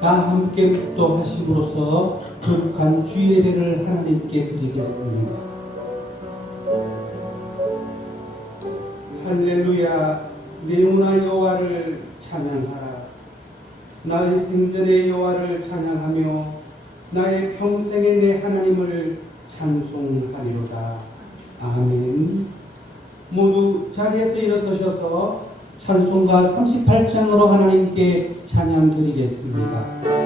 다 함께 묵도하심으로써 거룩한 주의 예배를 하나님께 드리겠습니다. 할렐루야. 내 영혼아 여호와를 찬양하라. 나의 생전의 여호와를 찬양하며 나의 평생의 내 하나님을 찬송하리로다. 아멘. 모두 자리에서 일어서셔서 찬송가 38장으로 하나님께 찬양 드리겠습니다.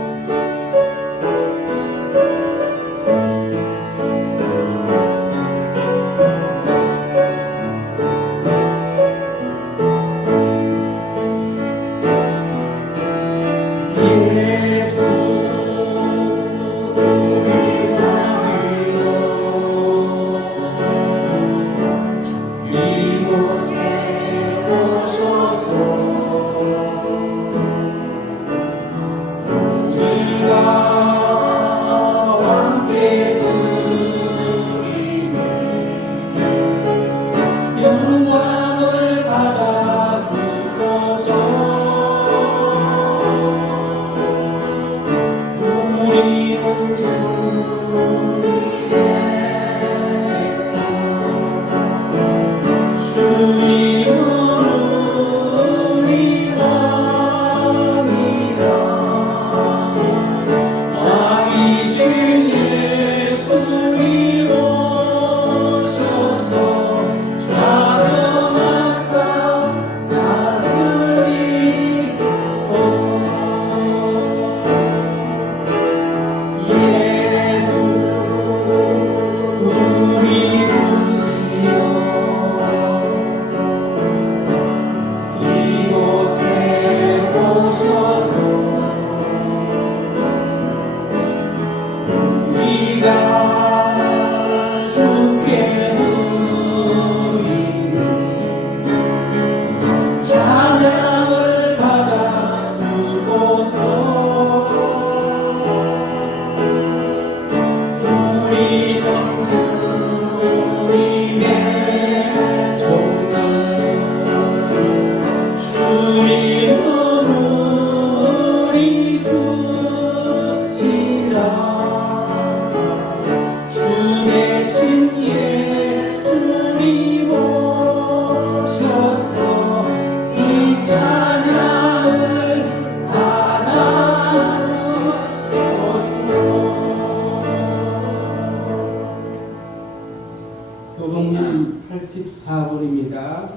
교동님 84번입니다.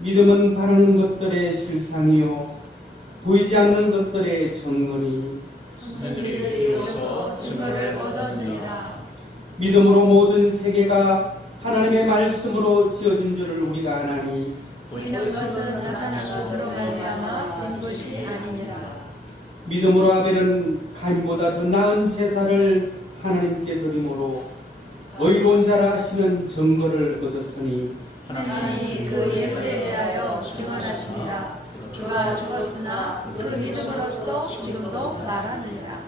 믿음은 바라는 것들의 실상이요 보이지 않는 것들의 증거니 선지자들이 이로써 증거를 얻었느니라. 믿음으로 모든 세계가 하나님의 말씀으로 지어진 줄을 우리가 아나니 보이는 것은 나타난 것으로 말미암아 된 것이 아니니라. 믿음으로 아벨은 가인보다 더 나은 제사를 하나님께 드림으로 의로운 자라 하시는 증거를 얻었으니 하나님이 그 예물에 대하여 증언하십니다. 그가 죽었으나 그 믿음으로써 지금도 말하느니라.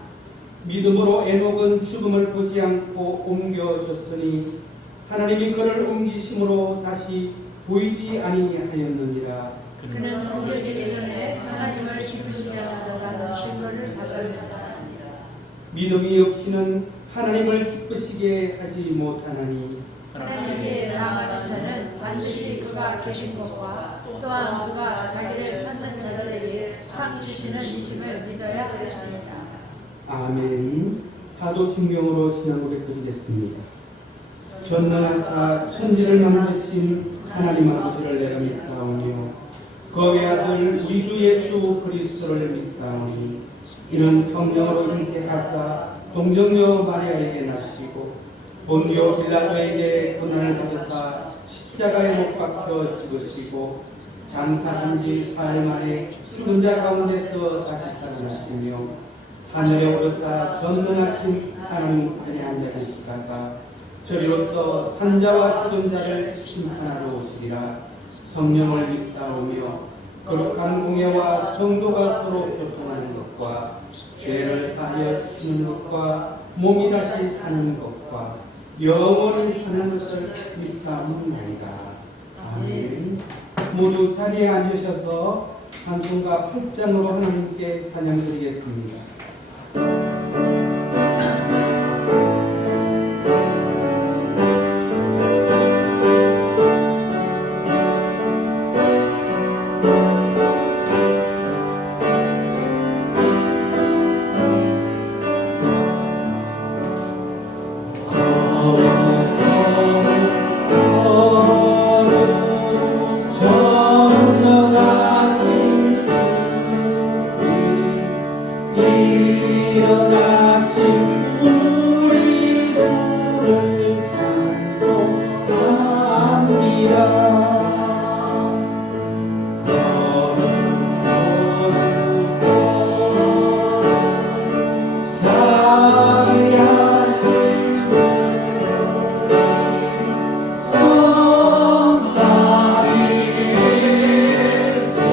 믿음으로 에녹은 죽음을 보지 않고 옮겨졌으니 하나님이 그를 옮기심으로 다시 보이지 아니하였느니라. 그는 옮겨지기 전에 하나님을 기쁘시게 하더라는 증거를 받았느니라. 믿음이 없이는 하나님을 기쁘시게 하지 못하나니 하나님께 나아가는 자는 반드시 그가 계신 것과 또한 그가 자기를 찾는 자들에게 상 주시는 이심을 믿어야 할지니라. 아멘. 사도신경으로 신앙고백 드리겠습니다. 전능하사 천지를 만드신 하나님 아버지를 내가 믿사오며 그의 아들 우리 주 예수 그리스도를 믿사오니 이는 성령으로 잉태하사 동정녀 마리아에게 낳으시고 본디오 빌라도에게 고난을 받으사 십자가에 못 박혀 죽으시고 장사한 지 사흘 만에 죽은 자 가운데서 다시 살아나시며 하늘에 오르사 전능하신 하나님 편에 앉아 계시다가 저리로서 산자와 죽은 자를 심판하러 오시리라. 성령을 믿사오며 거룩한 공예와 성도가 서로 교통하는 것과 죄를 사하여 주시는 것과 몸이 다시 사는 것과 영원히 사는 것을 믿사옵나이다. 아멘. 모두 자리에 앉으셔서 찬송가 8장으로 하나님께 찬양드리겠습니다. 이른 아침 우리 주를 찬송합니다. 걸음 자비하신 주님 성삼위 일체 우리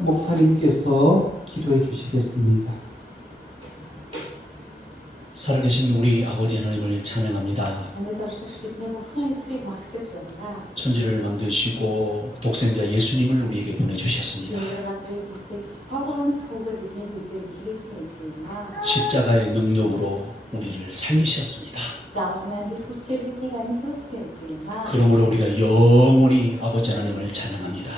목사님께서 기도해 주시겠습니다. 살아계신 우리 아버지 하나님을 찬양합니다. 천지를 만드시고 독생자 예수님을 우리에게 보내주셨습니다. 십자가의 능력으로 우리를 살리셨습니다. 그러므로 우리가 영원히 아버지 하나님을 찬양합니다.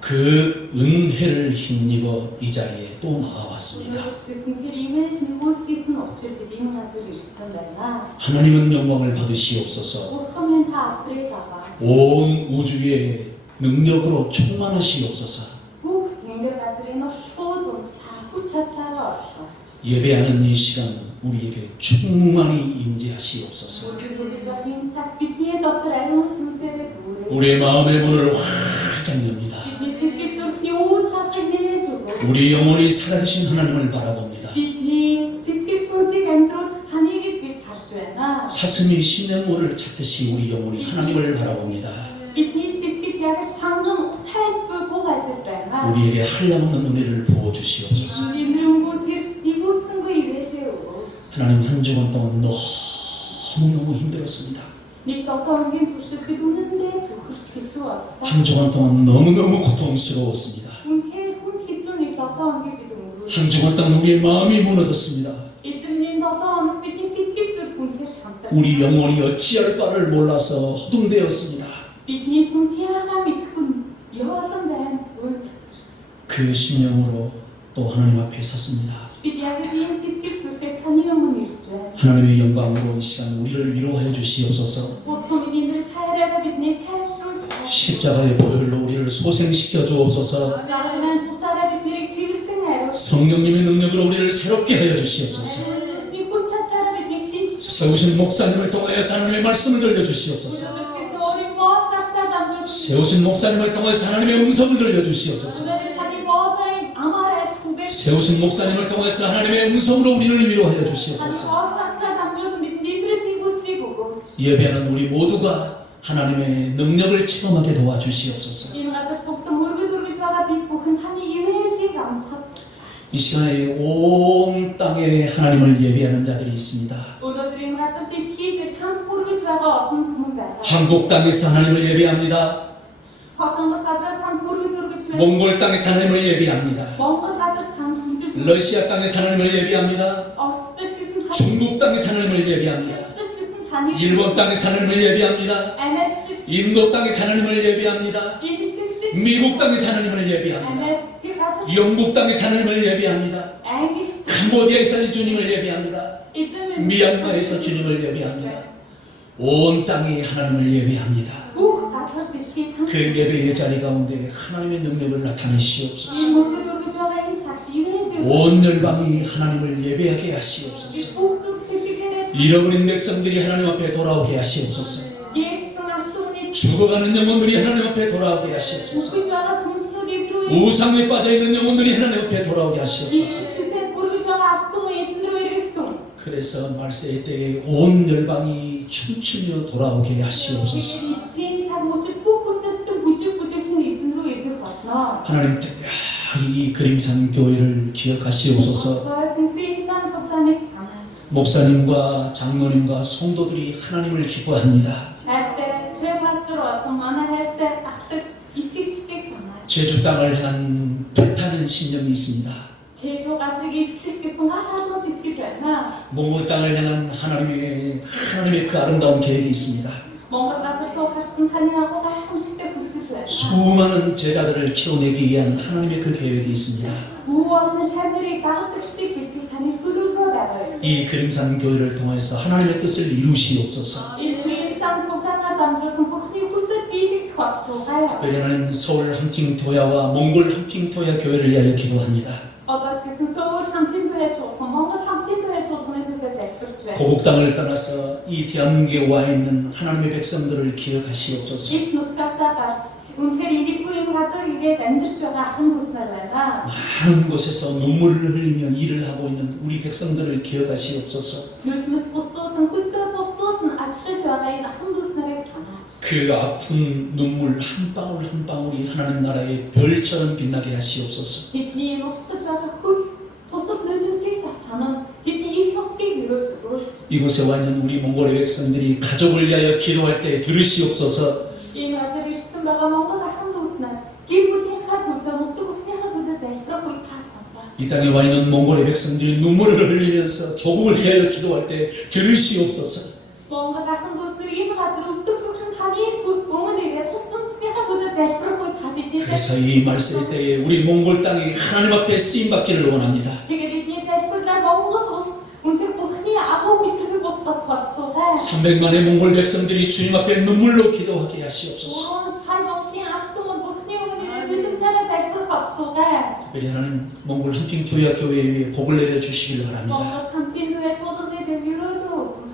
그 은혜를 힘입어 이 자리에 또 나와왔습니다. 하나님은 영광을 받으시옵소서. 온 우주의 능력으로 충만하시옵소서. 예배하는 이 시간 우리에게 충만히 임재하시옵소서. 우리의 마음의 문을 활짝 엽니다. 우리 영혼이 살아계신 하나님을 바라봅니다. 사슴이 심령물을 찾듯이 우리 영혼이 하나님을 바라봅니다. 우리에게 한량없는 은혜를 부어주시옵소서. 하나님 한 주간 동안 너무너무 힘들었습니다. Нэг 7 хоногийн туршид бид үнэндээ зөвхөрч хэцүү боллоо. 한 주간 동안 너무너무 고통스러웠습니다. Үнэхээр хүн хэцүү нэг 7 хоногийг бид өнгөрөөсөн. 한 주간 동안 우리의 마음이 무너졌습니다. Эзэн энэ 7 хоног бидний сэтгэл зүрх үнэхээр шантар. 우리 영혼이 어찌할 바를 몰라서 허둥대었습니다. Бидний сүнс яагаа мэдэхгүй яваалан байна. Өө загтарсан. 그 심령으로 또 하나님 앞에 섰습니다. Бид яг энэ сэтгэл зүрхээр таны өмнө ирж байна. 하나님의 영광으로 이 시간 우리를 위로하여 주시옵소서. Будхын эдгээр хайраараа бидний тайвшруулж 십자가의 보혈로 우리를 소생시켜 주옵소서. загалмайн цусаараа биднийг цэвэрлэн хариуц. 성령님의 능력으로 우리를 새롭게 하여 주시옵소서. Бидний хүч чадлаараа биднийг шинж. 세우신 목사님을 통하여서 하나님의 말씀을 들려 주시옵소서. Өөрөөсөө өөрийн боо цагцаа дамжуулж. 세우신 목사님을 통하여서 하나님의 음성을 들려 주시옵소서. Өнөөдөр таны боолын амаар айлтгүйгээр 세우신 목사님을 통해서 하나님의 음성으로 우리를 위로하여 таны 주시옵소서. боо цагцаа дамжуулан бидний идрэтний хүслийг өгөөч. 예배하는 우리 모두가 하나님의 능력을 체험하게 도와주시옵소서. Энэ газар цуглан өргөд өргөж байгаа бид бүхэн таны ивэлийг амсгах. 이 시간에 온 땅에 하나님을 예배하는 자들이 있습니다. Өнөөдөр энэ газар дэлхийд танд өргөж байгаа олон хүмүүс байна. 한국 땅에서 하나님을 예배합니다. Хотонгос газраас танд өргөд өргөж байна. 몽골 땅에서 하나님을 예배합니다. Монгол газар танд хүнжил. 러시아 땅에서 하나님을 예배합니다. Оросд ч гэсэн танд 중국 땅에서 하나님을 예배합니다. Хятад ч гэсэн таны 일본 땅에서 하나님을 예배합니다. Америкт ч 인도 땅에서 하나님을 예배합니다. Египет 미국 땅에서 하나님을 예배합니다. Америк газар 영국 땅에서 하나님을 예배합니다. Англи ч 캄보디아에서 주님을 예배합니다. эзэн 미얀마에서 주님을 예배합니다. 온 땅이 하나님을 예배합니다. бүх газар дэлхийд танд 그 예배의 자리 가운데 하나님의 능력을 나타내시옵소서. энэ өргөд өргөж байгаа энэ цагт ивэлийг 온 열방이 하나님을 예배하게 하시옵소서. бүх зүг сэтгэлээрээ 잃어버린 백성들이 하나님 앞에 돌아오게 하시옵소서. Египсэн алтууны 죽어가는 영혼들이 하나님 앞에 돌아오게 하시옵소서. зүгж байгаа сүнслүүд рүү 우상에 빠져있는 영혼들이 하나님 앞에 돌아오게 энэ 하시옵소서. шидэд өргөж байгаа алтуу эзэн рүү ирэхтэн. 그래서 말세의 때에 온 열방이 춤추며 돌아오게 하시옵소서. Эцсийн цаг мөчид бүх хүндэстэн бүжиг-бүжиглэн эзэн рүү ирэх болно. 하나님 특별히 이 그림산 교회를 기억하시옵소서. Ойрхон Кримсан султаныг санаач. 목사님과 장로님과 성도들이 하나님을 기뻐합니다. Хайртай чөй пастор болон манай хайртай ахлагч итгэгчдийг санаач. 제주 땅을 향한 불타는 심령이 있습니다. Чэжүү газрыг эзлэх гэсэн гал халуун сэтгэл байна. 몽골 땅을 향한 하나님의 그 아름다운 계획이 있습니다. Монгол газар руу харсан таны агуу гайхамшигтай хүсэл байна. 수많은 제자들을 키워내기 위한 하나님의 그 계획이 있습니다. Бүү олон шавнырыг дагагдагчдыг бэлтгэх таны төлөвлөгөө байгаа. 이 그림산 교회를 통해서 하나님의 뜻을 이루시옵소서. Энэ Кримсан султанаа дамжуулан Бурхны хүсэл биелэгдэх болтугай. 왜냐하면 서울 함팅토야와 몽골 함팅토야 교회를 위하여 기도합니다. Одоо ч гэсэн Сөүл хамтын туяа чуулган, Монгол хамтын туяа чуулганы төлөө залбирч байна. 고국 땅을 떠나서 이 대한민국에 와 있는 하나님의 백성들을 기억하시옵소서. Ик нутгаасаа гарч үнэхээр игэлгүй юм газар ирээд амьдарч байгаа ахын хүснэр байна. 많은 곳에서 눈물을 흘리며 일을 하고 있는 우리 백성들을 기억하시옵소서. Нүдмэс бусдуулан хүсээ бусдуулан ажиллаж байгаа энэ ахын хүснэрийг санаач. 그 아픈 눈물 한 방울 한 방울이 하나님 나라의 별처럼 빛나게 하시옵소서. Бидний устгаж байгаа хүс тусал нүдмсийг бас санана. Бидний их нутгийг өрөөж өгөөч. 이곳에 와 있는 우리 몽골의 백성들이 가족을 위하여 기도할 때 들으시옵소서. Энэ газар ирсэн байгаа Монгол ахын хүснэр гэр бүлийнхаа төлөө нутаг бүснийхаа төлөө залбирах үед та сонсооч. 이 땅에 와 있는 몽골의 백성들이 눈물을 흘리면서 조국을 위하여 기도할 때 들으시옵소서. Монгол ахын бүснэр энэ газар өвдөг сүрхэн таны өмнө ирээд тус үндэснийхаа төлөө залбирах үед та тэдний 그래서 이 말세 때에 우리 몽골 땅이 하나님 앞에 쓰임 받기를 원합니다. тэгээд бидний залбирлаар Монгол улс үнэхээр Бурхны агуу хүчрэг босгох болтугай. 300만의 몽골 백성들이 주님 앞에 눈물로 기도하게 하시옵소서. Хан Монголын алтан Бурхны өмнө бэлэмсээрээ залбирах болтугай. 특별히 하나님 몽골 함팅토야 교회에 위해 복을 내려 주시길 바랍니다. Монгол хамтын туяа чуулганы дэврөөрөө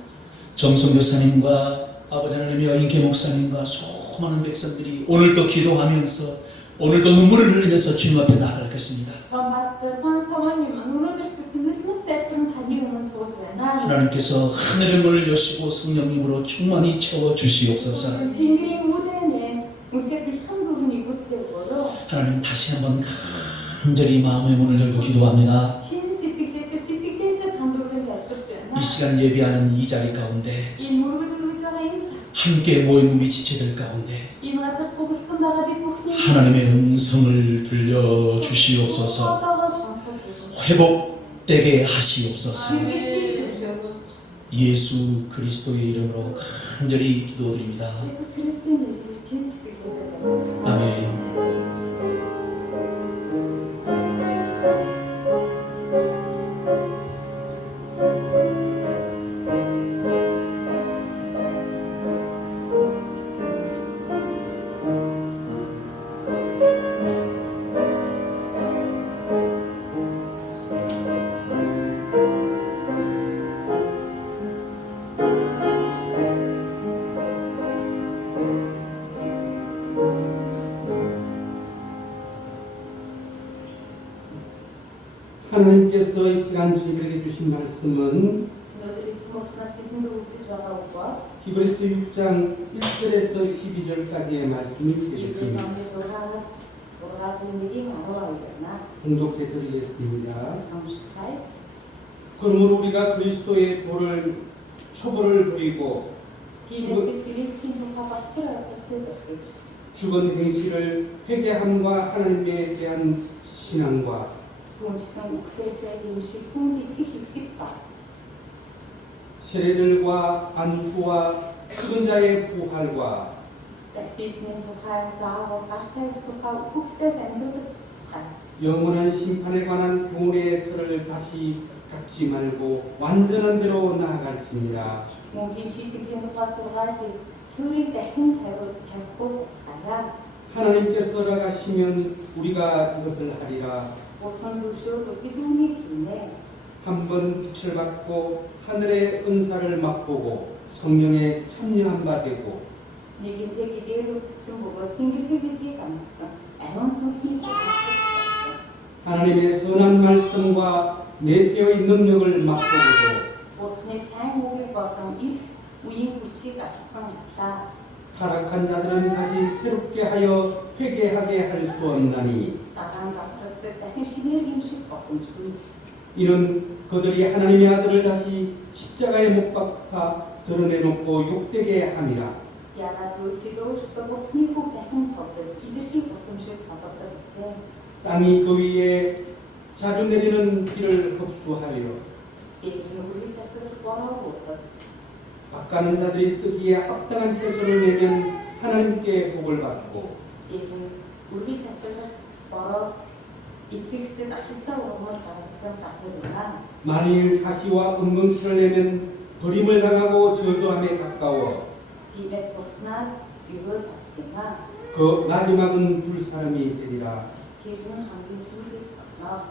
정성 교사님과 아버지 하나님이여 인계 목사님과 수많은 백성들이 오늘도 기도하면서 오늘도 눈물을 흘리면서 주님 앞에 나아갈 것입니다. Том пастор хан само님 өнөөдөр ч гэсэн нүдмэс залбиран таны өмнө сууж байна. 하나님께서 하늘의 문을 여시고 성령님으로 충만히 채워 주시옵소서. Тэнгэрийн үүдэнэ үнэхээр бэлхэн дөрвний хүслээр болоо. 하나님 다시 한번 간절히 마음의 문을 열고 기도합니다. Чин сэтгэлээсээ танд өргөн залбирч байна. 시간 예배하는 이 자리 가운데 Энэ мөргөл үүж байгаа энэ цаг. 함께 모인 우리 지체들 가운데 Энэ газар цугласан байгаа бид бүхний 하나님의 음성을 들려 주시옵소서. одоогоос сонсож 회복되게 하시옵소서. Аминь. зөвшөөрөж. 예수 그리스도의 이름으로 간절히 기도드립니다. Иесус Христийн нэрээр чин сэтгэлээсээ 아멘. 하나님께서 이 시간 저희들에게 주신 말씀은 өнөөдөр эзэн бурхнаас бидэнд өгдөж байгаа үг бол 히브리서 6장 1절에서 12절까지의 말씀이 Иbrэ 되겠습니다. номын 6-аас 6-ийн 12 байна. 공독해 드리겠습니다. Уншицгаая. 그러므로 우리가 그리스도의 도를 초보를 부리고 Тиймээс Христийн тухай багчар ойлголтыг өгч 죽은 행실을 회개함과 하나님에 대한 신앙과 түнчлэн үхлээсээ юмшиг хүн итгэх итгэл ба 세례들과 안수와 죽은 자의 부활과 баптизмын тухай, заавал гартай тухай, үхсдээс амьлуулах тухай, 영원한 심판에 관한 교훈의 틀을 다시 닫지 말고 완전한 대로 나아갈지니라. мөнхийн шийтгэлийн тухай сургаалыг суурийг дахин тавихгүй буцаая. 하나님께서 허락하시면 우리가 이것을 하리라. Бурхан зөвшөөрөв бид үүнийг хийнэ. 한번 빛을 받고 하늘의 은사를 맛보고 성령에 참여한 바 되고 Нэгэнтээ гэрүүлсэн бөгөөд Тэнгэрлэг билгийг амссан. Ариун сүнсний төлөвлөлт. 하나님의 선한 말씀과 내세의 능력을 맛보고도 Бурханы сайн үгийг болон их үеийн хүчийг авсан ата. 타락한 자들은 다시 새롭게 하여 회개하게 할 수 없나니 Дараа нь завхрагсад дахин шинээр юмшиг боломжгүй. 이는 그들이 하나님의 아들을 다시 십자가에 못 박아 드러내놓고 욕되게 함이라. Яагаад гэвэл өөрсдөө Бурханы үг дахин содож илэрхий боломжийг болгодог гэжээ. 땅이 그 위에 자주 내리는 비를 흡수하여 Дээр нь үргэлж асар бороо өгдөг. 박가는 자들이 쓰기에 합당한 채소를 내면 하나님께 복을 받고 Дээр нь үргэлж асар бороо эцэгсдэд ашигтай урмаар гаргадаг газар байна. 만일 가시와 은근키를 내면 버림을 당하고 저주함에 가까워 Тиймээс Бурханаас өвөл авчихна. 그 마지막은 둘 사람이 되리라. Тэр нь хамгийн сүүлд болно.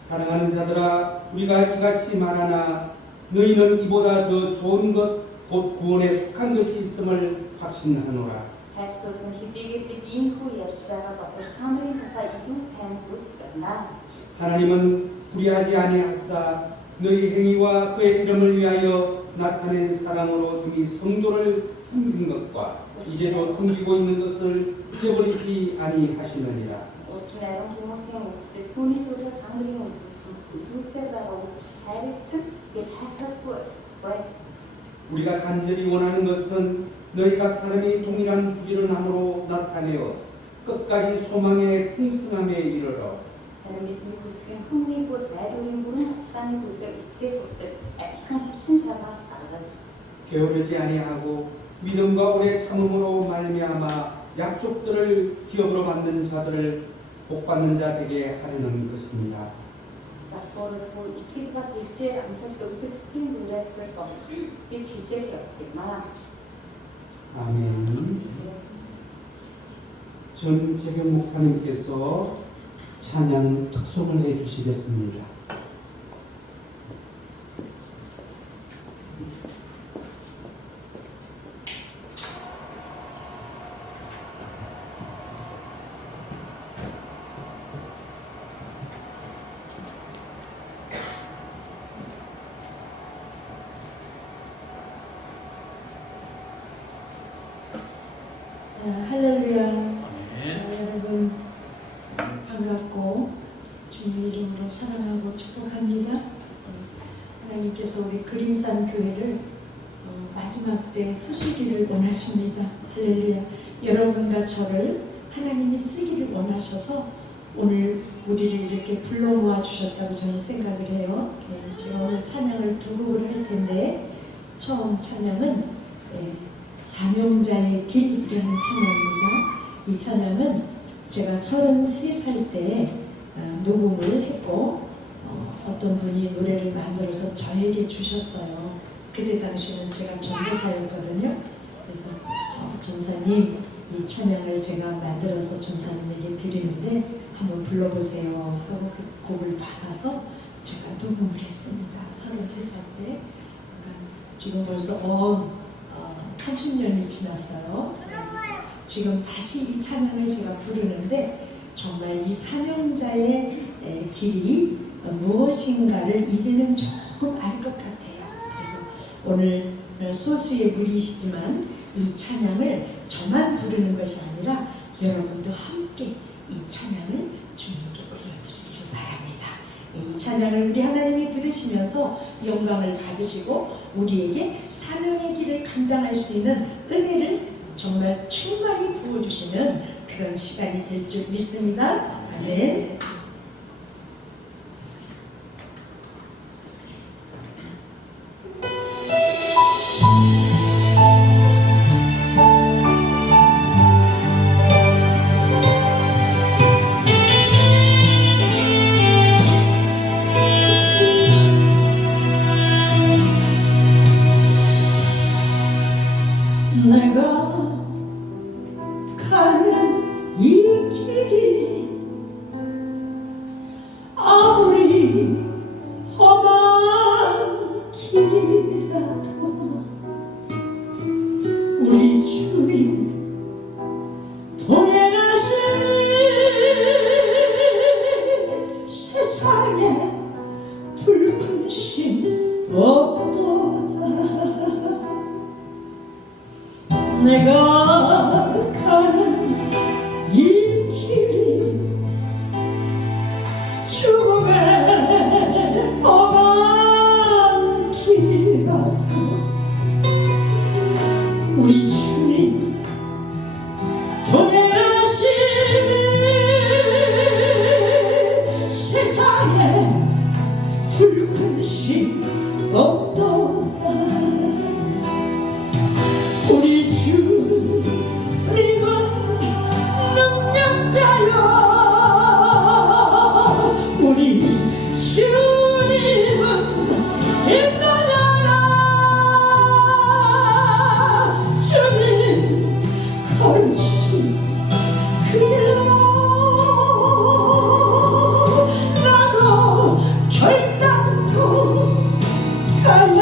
사랑하는 자들아 우리가 이같이 말하나 너희는 이보다 더 좋은 것 곧 구원에 속한 것이 있음을 확신하노라. Хайртай хүн хэдийгээр бид иймхүү ярьж байгаа бол та нарын тухай илүү сайн зүйлс байна. 하나님은 불의하지 아니하사 너희 행위와 그의 이름을 위하여 나타낸 사랑으로 이미 성도를 섬긴 것과 이제도 섬기고 있는 것을 잊어버리지 아니하시느니라. Учир нь ариун хүмүүсийн үгсээр түүний төлөө та нарын үзүүлсэн зүйлсээр байгаа үгс хайрч гээд хайхрахгүй бай. 우리가 간절히 원하는 것은 너희 각 사람이 동일한 부지런함으로 나타내어 끝까지 소망의 풍성함에 이르러 Харин бидний хүсэх хүний бүр найдварын бүрэн баталгааны төлөө эцсээ хүртэл адилхан хүчин чармаас гаргаж 게으르지 아니하고 믿음과 오래 참음으로 말미암아 약속들을 기업으로 받는 자들을 복받는 자 되게 하려는 것입니다. завхуулахгүй итгэл ба тэгжээр амлалт өгөх сэтгэлийн дүрээсээ болох гэж хичээл явах юм аа. 아멘. 전재경 목사님께서 찬양 특송을 해주시겠습니다. 할렐루야. 아멘. 여러분 반갑고 주님 이름으로 사랑하고 축복합니다. 하나님께 하나님께서 우리 그림산 교회를 마지막 때 쓰시기를 원하십니다. 할렐루야. 여러분과 저를 하나님이 쓰기를 원하셔서 오늘 우리를 이렇게 불러 모아 주셨다고 저는 생각을 해요. 제가 오늘 찬양을 두 곡을 할 텐데 처음 찬양은 사명자의 길이라는 찬양입니다. 이 찬양은 제가 33살 때 녹음을 했고 어떤 분이 노래를 만들어서 저에게 주셨어요. 그때 당시는 제가 전도사였거든요. 그래서 전사님 이 찬양을 제가 만들어서 전사님에게 드리는데 한번 불러보세요 하고 그 곡을 받아서 제가 녹음을 했습니다. 33살 때. 그러니까 지금 벌써 30년이 지났어요. 지금 다시 이 찬양을 제가 부르는데 정말 이 사명자의 길이 무엇인가를 이제는 조금 알 것 같아요. 그래서 오늘 소수의 무리시지만 이 찬양을 저만 부르는 것이 아니라 여러분도 함께 이 찬양을 주님께 올려드리기 바랍니다. 이 찬양을 우리 하나님이 들으시면서 영광을 받으시고 우리에게 사명의 길을 감당할 수 있는 은혜를 정말 충만히 부어주시는 그런 시간이 될 줄 믿습니다. 아멘. 내가 가는 이 길이 아무리 험한 길이라도 우리 주님 동행하시니 세상에 불근심 없도다. 내가 가는 이 길이 죽음의 험한 길이라도 우리 주님 동행하시니 세상에 불근심 없도다. 우리 주님은 능력자여. 우리 주님은 인도자라. 주님 걸으신 그 길로 나도 결단코 가야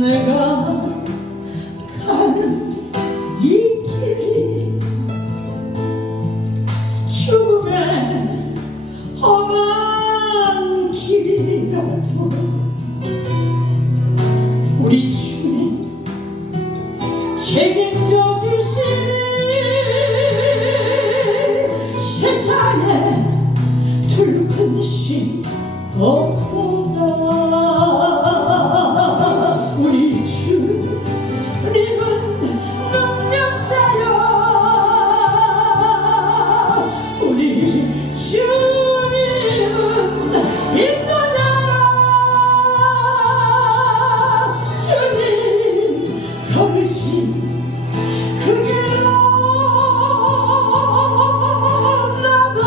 내가 가는 이 길이 죽음의 험한 길이라도 우리 주님 책임져 주시니 세상에 불근심 없도다. 우리 주님은 능력자여. 우리 주님은 인도자라. 주님 걸으신 그 길로 나도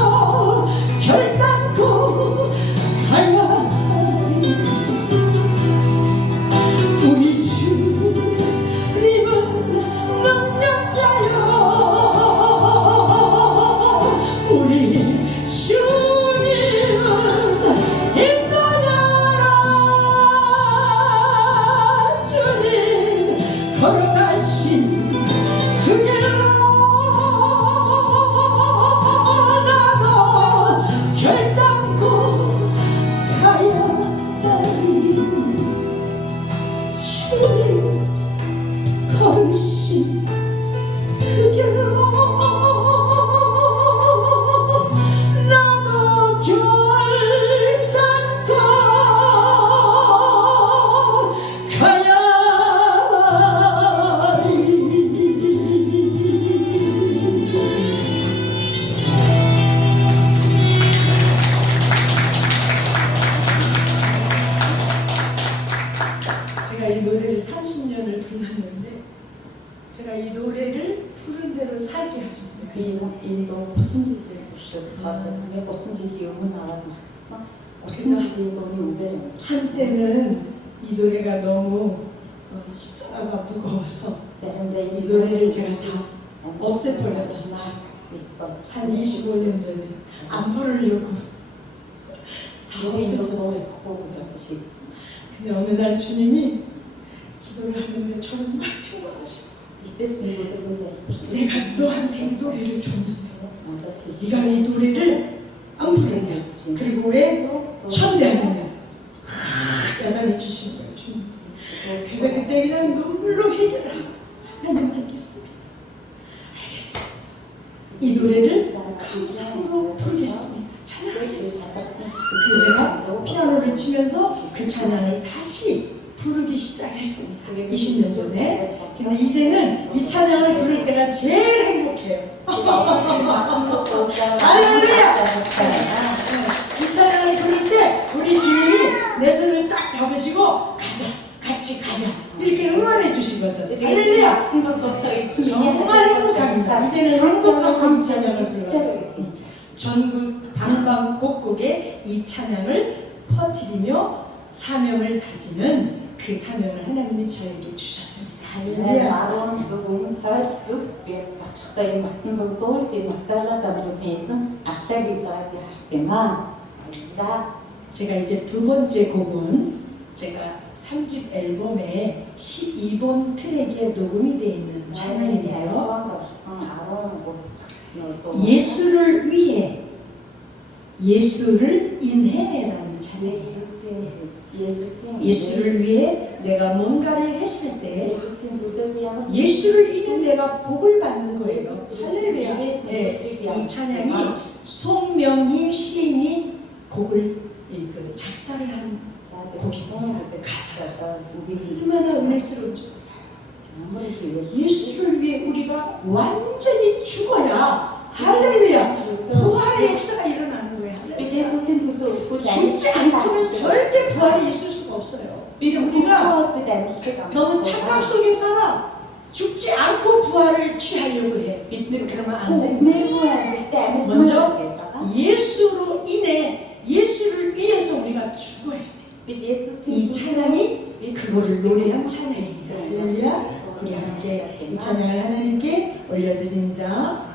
그 길로 나도 결단코 가야 제가 이 노래를 30년을 불렀는데 제가 이 노래를 부른 대로 살게 하셨어요. Би энэ дуу 30 жилийн турш би 30 жилийн өмнө аваад магтсан. 30 жилийн дууны үгээр юм. 한때는 이 노래가 너무 십자가가 무거워서 заримдаа 이 노래를 제가 다 없애버렸었어요. 한 25년 전에 안 부르려고 다 없앴었어요. 근데 어느 날 주님이 기도를 하는데 정말 충만하시고 내가 너한테 이 노래를 줬는데 네가 이 노래를 안 부르냐 그리고 왜 천대하느냐 야단을 주신 거예요 주님. 그래서 그때 그냥 눈물로 회개를 하고 하나님 알겠습니다. 이 노래를 감사함으로 부르겠습니다. 찬양하겠습니다. 그래서 제가 피아노를 치면서 그 찬양을 다시 부르기 시작했습니다. 20년 전에. 근데 이제는 이 찬양을 부를 때가 제일 행복해요. 할렐루야! 이 찬양을 부를 때 우리 주님이 내 손을 딱 잡으시고 가자, 같이 가자 이렇게 응원해 주시거든. 할렐루야! 정말 행복합니다. 이제는 행복하고 이 찬양을 불러요. 전국 방방곡곡에 이 찬양을 퍼뜨리며 사명을 다지는 그 사명을 하나님이 저에게 주셨습니다. 할렐루야. 10 зөв өмнө 20 зөв би очихдаа энэ матан дуулж энэ маталаа дамжуулсан эзэн аршаа гэж байгааг би харсан юм аа. 제가 이제 두 번째 곡은 제가 3집 앨범에 12번 트랙에 녹음이 되어 있는 찬양인데요. 예수를 위해 예수를 인해라는 찬양이에요. 예수를 위해 내가 뭔가를 했을 때 예수를 인해 내가 복을 받는 거예요. 할렐루야. 네, 이 찬양이 송명희 시인이 곡을 작사를 한 곡이에요. 가사가 얼마나 은혜스러운지. 예수를 위해 우리가 완전히 죽어야 할렐루야 부활의 역사가 일어나는 거예요. 죽지 않고는 절대 부활이 있을 수가 없어요. 근데 우리가 너무 착각 속에 살아. 죽지 않고 부활을 취하려고 해. 그러면 안 돼. 먼저 예수로 인해 예수를 위해서 우리가 죽어야 돼. 이 찬양이 그거를 노래한 찬양입니다. 할렐루야. 우리 함께 이 찬양을 하나님께 올려드립니다.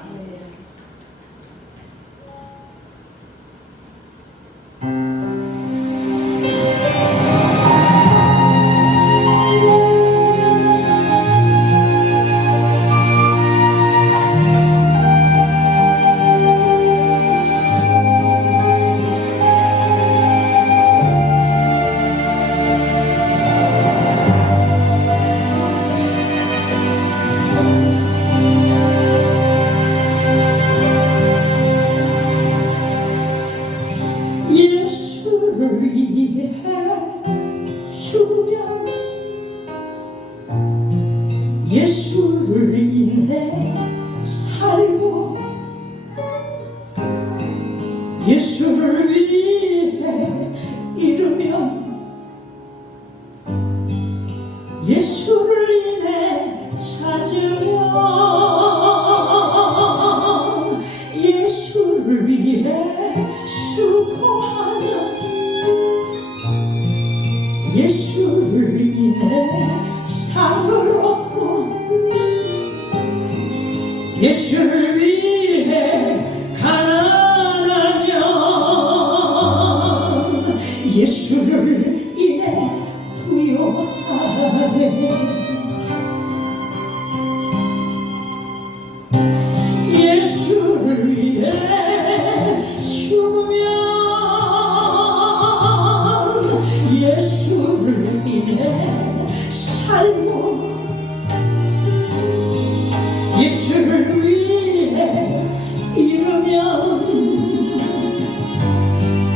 예수를 위해 죽으면 예수를 인해 살고 예수를 위해 잃으면 예수를 인해 찾으면 예수를 위해 수고하면 예수를 인해 상을 얻고 예수를 위해 가난하면 예수를 인해 부요하네. 예수를 위해 죽으면 예수를 인해 살고 예수를 위해 이르면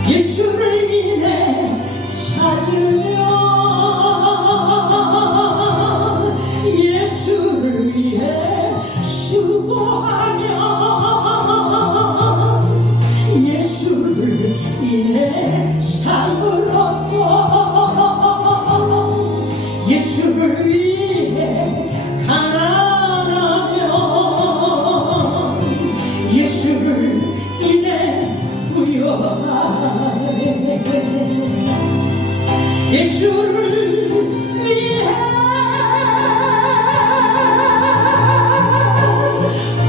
예수를 인해 찾으면 예수를 위해 수고하면 예수를 인해 삶을 얻고 예수를 위해 가난하면 예수를 인해 부여하네 예수를 위해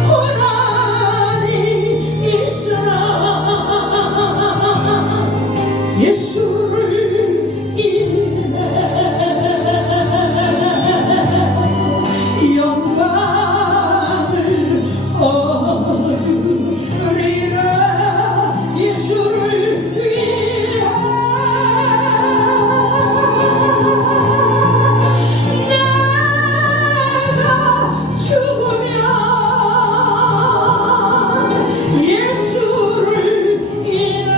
고난이 있으나 예수를 인해 영광을 얻으리라 예수를 위해 내가 죽으면 예수를 인해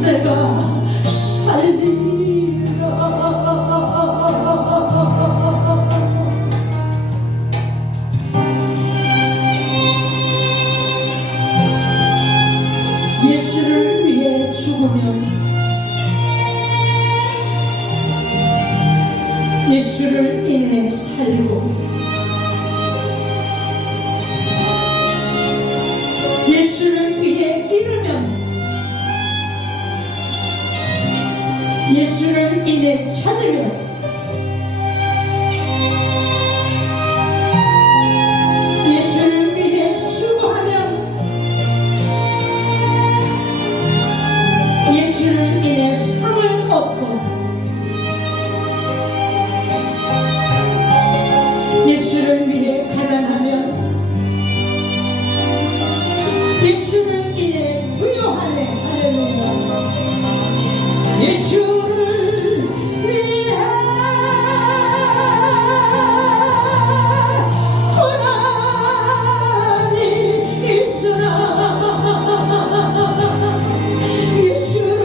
내가 살리라 예수를 위해 죽으면 예수를 인해 살고 예수를 위해 이르면 예수를 인해 찾으며 예수를 위해 수고하면 예수를 인해 상을 얻고 예수를 위해 가난하면 예수를 인해 부여하네 할렐루야 예수를 위해 고난이 있으나 예수를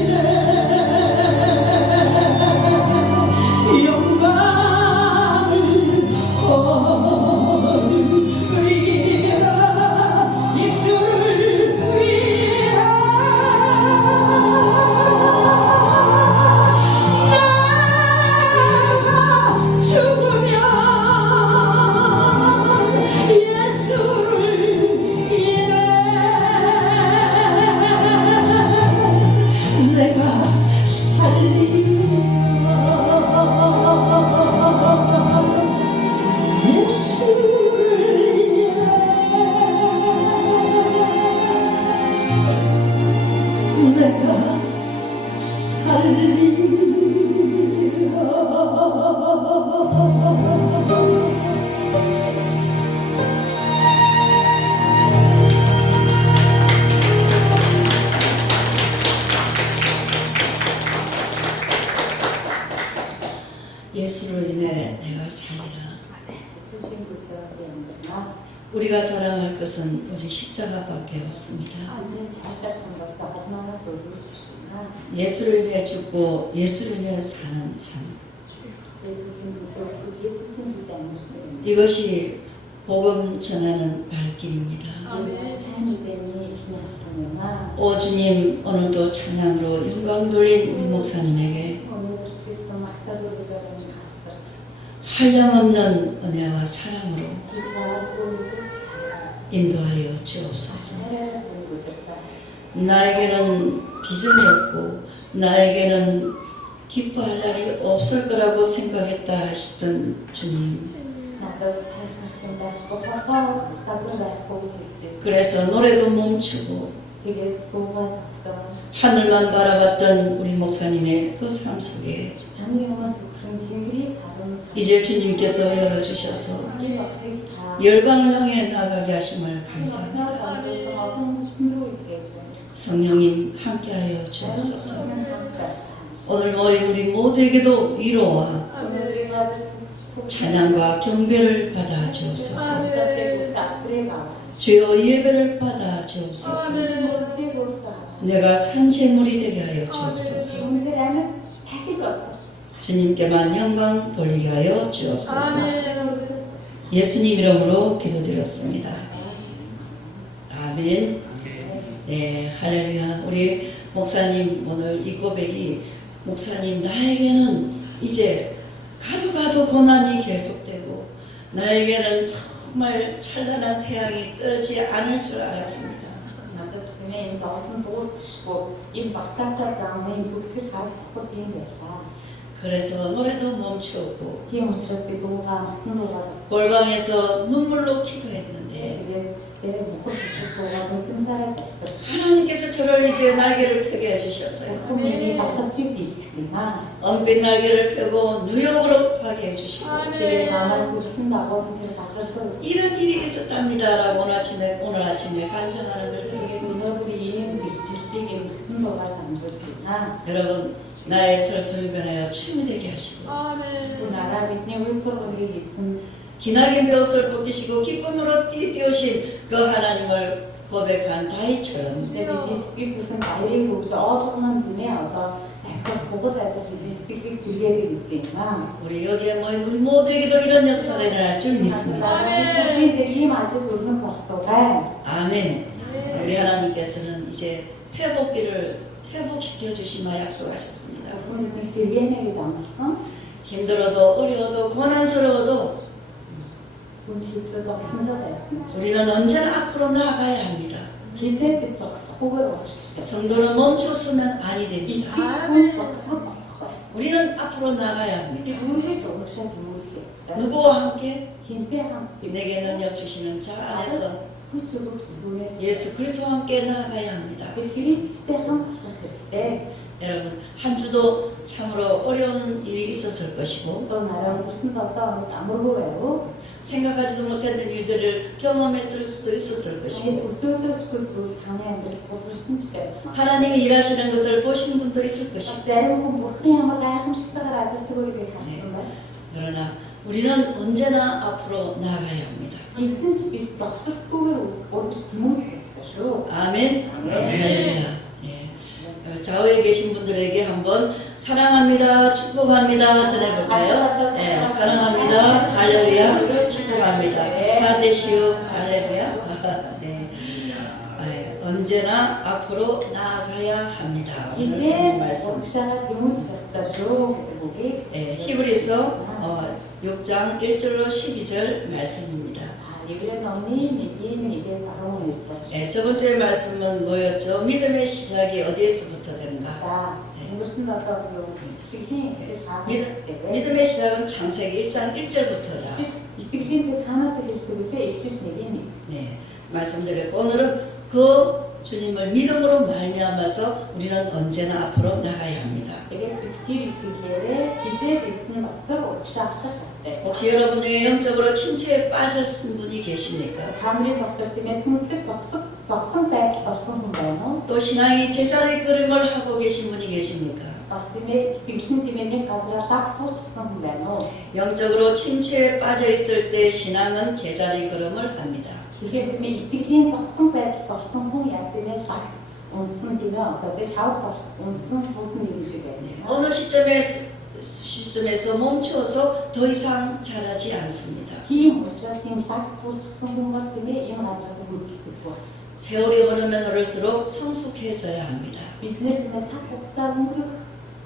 인해 영광을 얻으리라 예수를 위해 내가 죽으면 예수를 인해 내가 살리라 예수를 인해 내가 살리라 예수로 인해 내가 살리라. 우리가 자랑할 것은 오직 십자가밖에 없습니다. 예수를 위해 죽고 예수를 위해 사는 삶. 이것이 복음 전하는 발길입니다. 오 주님, 오늘도 찬양으로 영광 돌린 우리 목사님에게 한량없는 은혜와 사랑으로 인도하여 주옵소서. 나에게는 비전이 없고 나에게는 기뻐할 날이 없을 거라고 생각했다 싶은 주님, 그래서 노래도 멈추고 하늘만 바라봤던 우리 목사님의 그 삶 속에 이제 주님께서 열어주셔서 열방을 향해 나가게 하심을 감사합니다. 성령님 함께하여 주옵소서. 오늘 모인 우리 모두에게도 위로와 오늘 우리가 찬양과 경배를 받아 주옵소서. 아멘. 주여 예배를 받아 주옵소서. 내가 산 제물이 되게 하여 주옵소서. 주님께만 영광 돌리게 하여 주옵소서. 예수님 이름으로 기도드렸습니다. 아멘. 네, 할렐루야. 우리 목사님 오늘 이 고백이 목사님 나에게는 이제 가도 고난이 계속되고 나에게는 정말 찬란한 태양이 뜨지 않을 줄 알았습니다. надад нэмээ энэ зовлон дуусчихгүй энэ багтаатай замын төгсгөл хаалцахгүй юм байлаа. 그래서 노래도 멈추었고 Тийм учраас би дуугаа мөн дуугаа зогссон. 골방에서 눈물로 기도했는데 Тэгээд тэр бүхэл зүйлсээ үлэмсараа зогссон. 하나님께서 저를 이제 날개를 펴게 해주셨어요. Хүмүүний батлагчийг бийжсэн юм аа. 은빛 날개를 펴고 뉴욕으로 가게 해주시고 Тэгээд намайг хүссэн дагуу тэр батлагчид 이런 일이 있었답니다라고 오늘 아침에 간증하는 걸 들었습니다. өнөөдөр ийм бэрхшээлийг өгсөн дуугаар дамжуулж байна. 여러분 나의 슬픔이 변하여 춤이 되게 하시고 나라 бидний үйлдвэрийг эзэн 기나긴 벼옷을 벗기시고 기쁨으로 띄우신 그 하나님을 고백한 다윗처럼 бидний сэтгэл зүрхэн баярыг өгж оолгоно гинэ одоо дахиад хугал айдас сэтгэлийг сэргээдэг эзэн юм аа. 우리 여기에 모인 우리 모두에게도 이런 역사가 일어날 줄 믿습니다. бидний ийм ажил өрнөх болтугай. 아멘. 우리 하나님께서는 이제 회복시켜 주시마 약속하셨습니다. Бидний сэргэнэ гэж амласан. 힘들어도 어려워도 고난스러워도 Хүн хийцээ зовлондоо байсан. 우리는 언제나 앞으로 나아가야 합니다. Хизээ бид зогсохгүйгээр уучлаа. 성도는 멈췄으면 아니 됩니다. Итгэж зогсох болохгүй. 우리는 앞으로 나가야 합니다. Үүнийг уушаа тэмүүлэх. 누구와 함께? Хинтээ хамт 내게 능력 주시는 자 안에서 хүч өгч зүгээр. 예수 그리스도와 함께 나아가야 합니다. Христтэй хамт болох хэрэгтэй. 여러분 한 주도 참으로 어려운 일이 있었을 것이고 또 나라 무슨 7 хоног амаргүй байв. 생각하지도 못했던 일들을 경험했을 수도 있었을 것이고 Өсөөлөөчгүй зүйл таны амьдралд тулгарсан ч байж магадгүй. 하나님이 일하시는 것을 보신 분도 있을 것이고 Зарим хүн Бурхны ямар гайхамшигтайгаар ажилладаг үгийг харсан байна. 그러나 우리는 언제나 앞으로 나아가야 합니다. Гэсэн ч бид зогсохгүйгээр урагш тэмүүлэх ёстой шүү. 아멘. 할렐루야. 예. 좌우에 계신 분들에게 한번 사랑합니다, 축복합니다 전해볼까요? 예, 사랑합니다, 할렐루야, 축복합니다. 하데시오, 할렐루야. 네. 예, 언제나 앞으로 나아가야 합니다. 오늘 이제 말씀. 목사가 тэмүүлэх ёстой шүү гэдэг үгийг 예, 히브리서 6장 1절로 12절 말씀입니다. Еврей номны 1-1-1-ээс 12-д. 예, 저번 주에 말씀은 뭐였죠? 믿음의 시작이 어디에서부터 되는가? За, өнгөрсөн 7 өдрийн итгэлийн хаана 믿음의 시작은 창세기 1장 1절부터다. итгэлийн цаг хаанаас эхэлдэг вэ? Эхлэл 1-1. 네, 말씀드렸고 오늘은 그 주님을 믿음으로 말미암아서 우리는 언제나 앞으로 나가야 합니다. Тэгээд бид итгэлээрээ хизээд эзэн дотор угшаах хэрэгтэй. 혹시 여러분 중에 영적으로 침체에 빠졌은 분이 계십니까? Хамрын дотор тиймээс хүнслэг зогсон байдалд орсон хүн байна уу? 또 신앙이 제자리 걸음을 하고 계신 분이 계십니까? Бас тиймээ итгэлийн тиймээ нэг газараа лаг суучихсан хүн байна уу? 영적으로 침체에 빠져 있을 때 신앙은 제자리 걸음을 합니다. Тэгэхээр би итгэлийн зогсон байдалд орсон хүн яг тиймээ лаг унсан тиймээ одоо би шавар унсан суусан нэг шиг байна. 어느 시점에서 멈춰서 더 이상 자라지 않습니다. Тийм учраас тийм лаг суучихсан хүн бол тиймээ энэ газараас хөдөлгөхгүй. 세월이 흐르면 흐를수록 성숙해져야 합니다. Бид нэр тиймээ цаг хугацаа өнгөрөх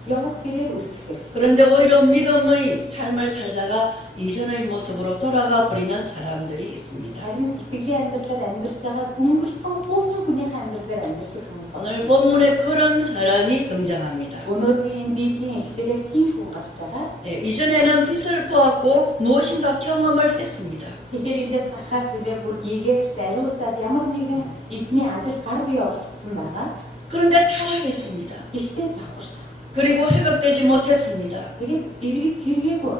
явах 길을 өсгөх. 그런데 오히려 믿음의 삶을 살다가 이전의 모습으로 돌아가 버리는 사람들이 있습니다. Харин итгэлийн амьдралаар амьдарч байгаа өнгөрсөн хуучин хүнийхээ амьдралаар амьдардаг хүмүүс. 오늘 본문에 그런 사람이 등장합니다. Өнөөдрийн Библийн эхлэлээр тийм хүн гарч байгаа. 예, 이전에는 빛을 보았고 무엇인가 경험을 했습니다. Тэгэхээр эндээс гарахаар тиймээ бүр ийгээд ариусаад ямар нэгэн эзний ажил гар бие оролцсон байгаа. 그런데 타락했습니다. Ихтэй завхарч. 그리고 회복되지 못했습니다. Тэгээд эргэж сэргээгүй.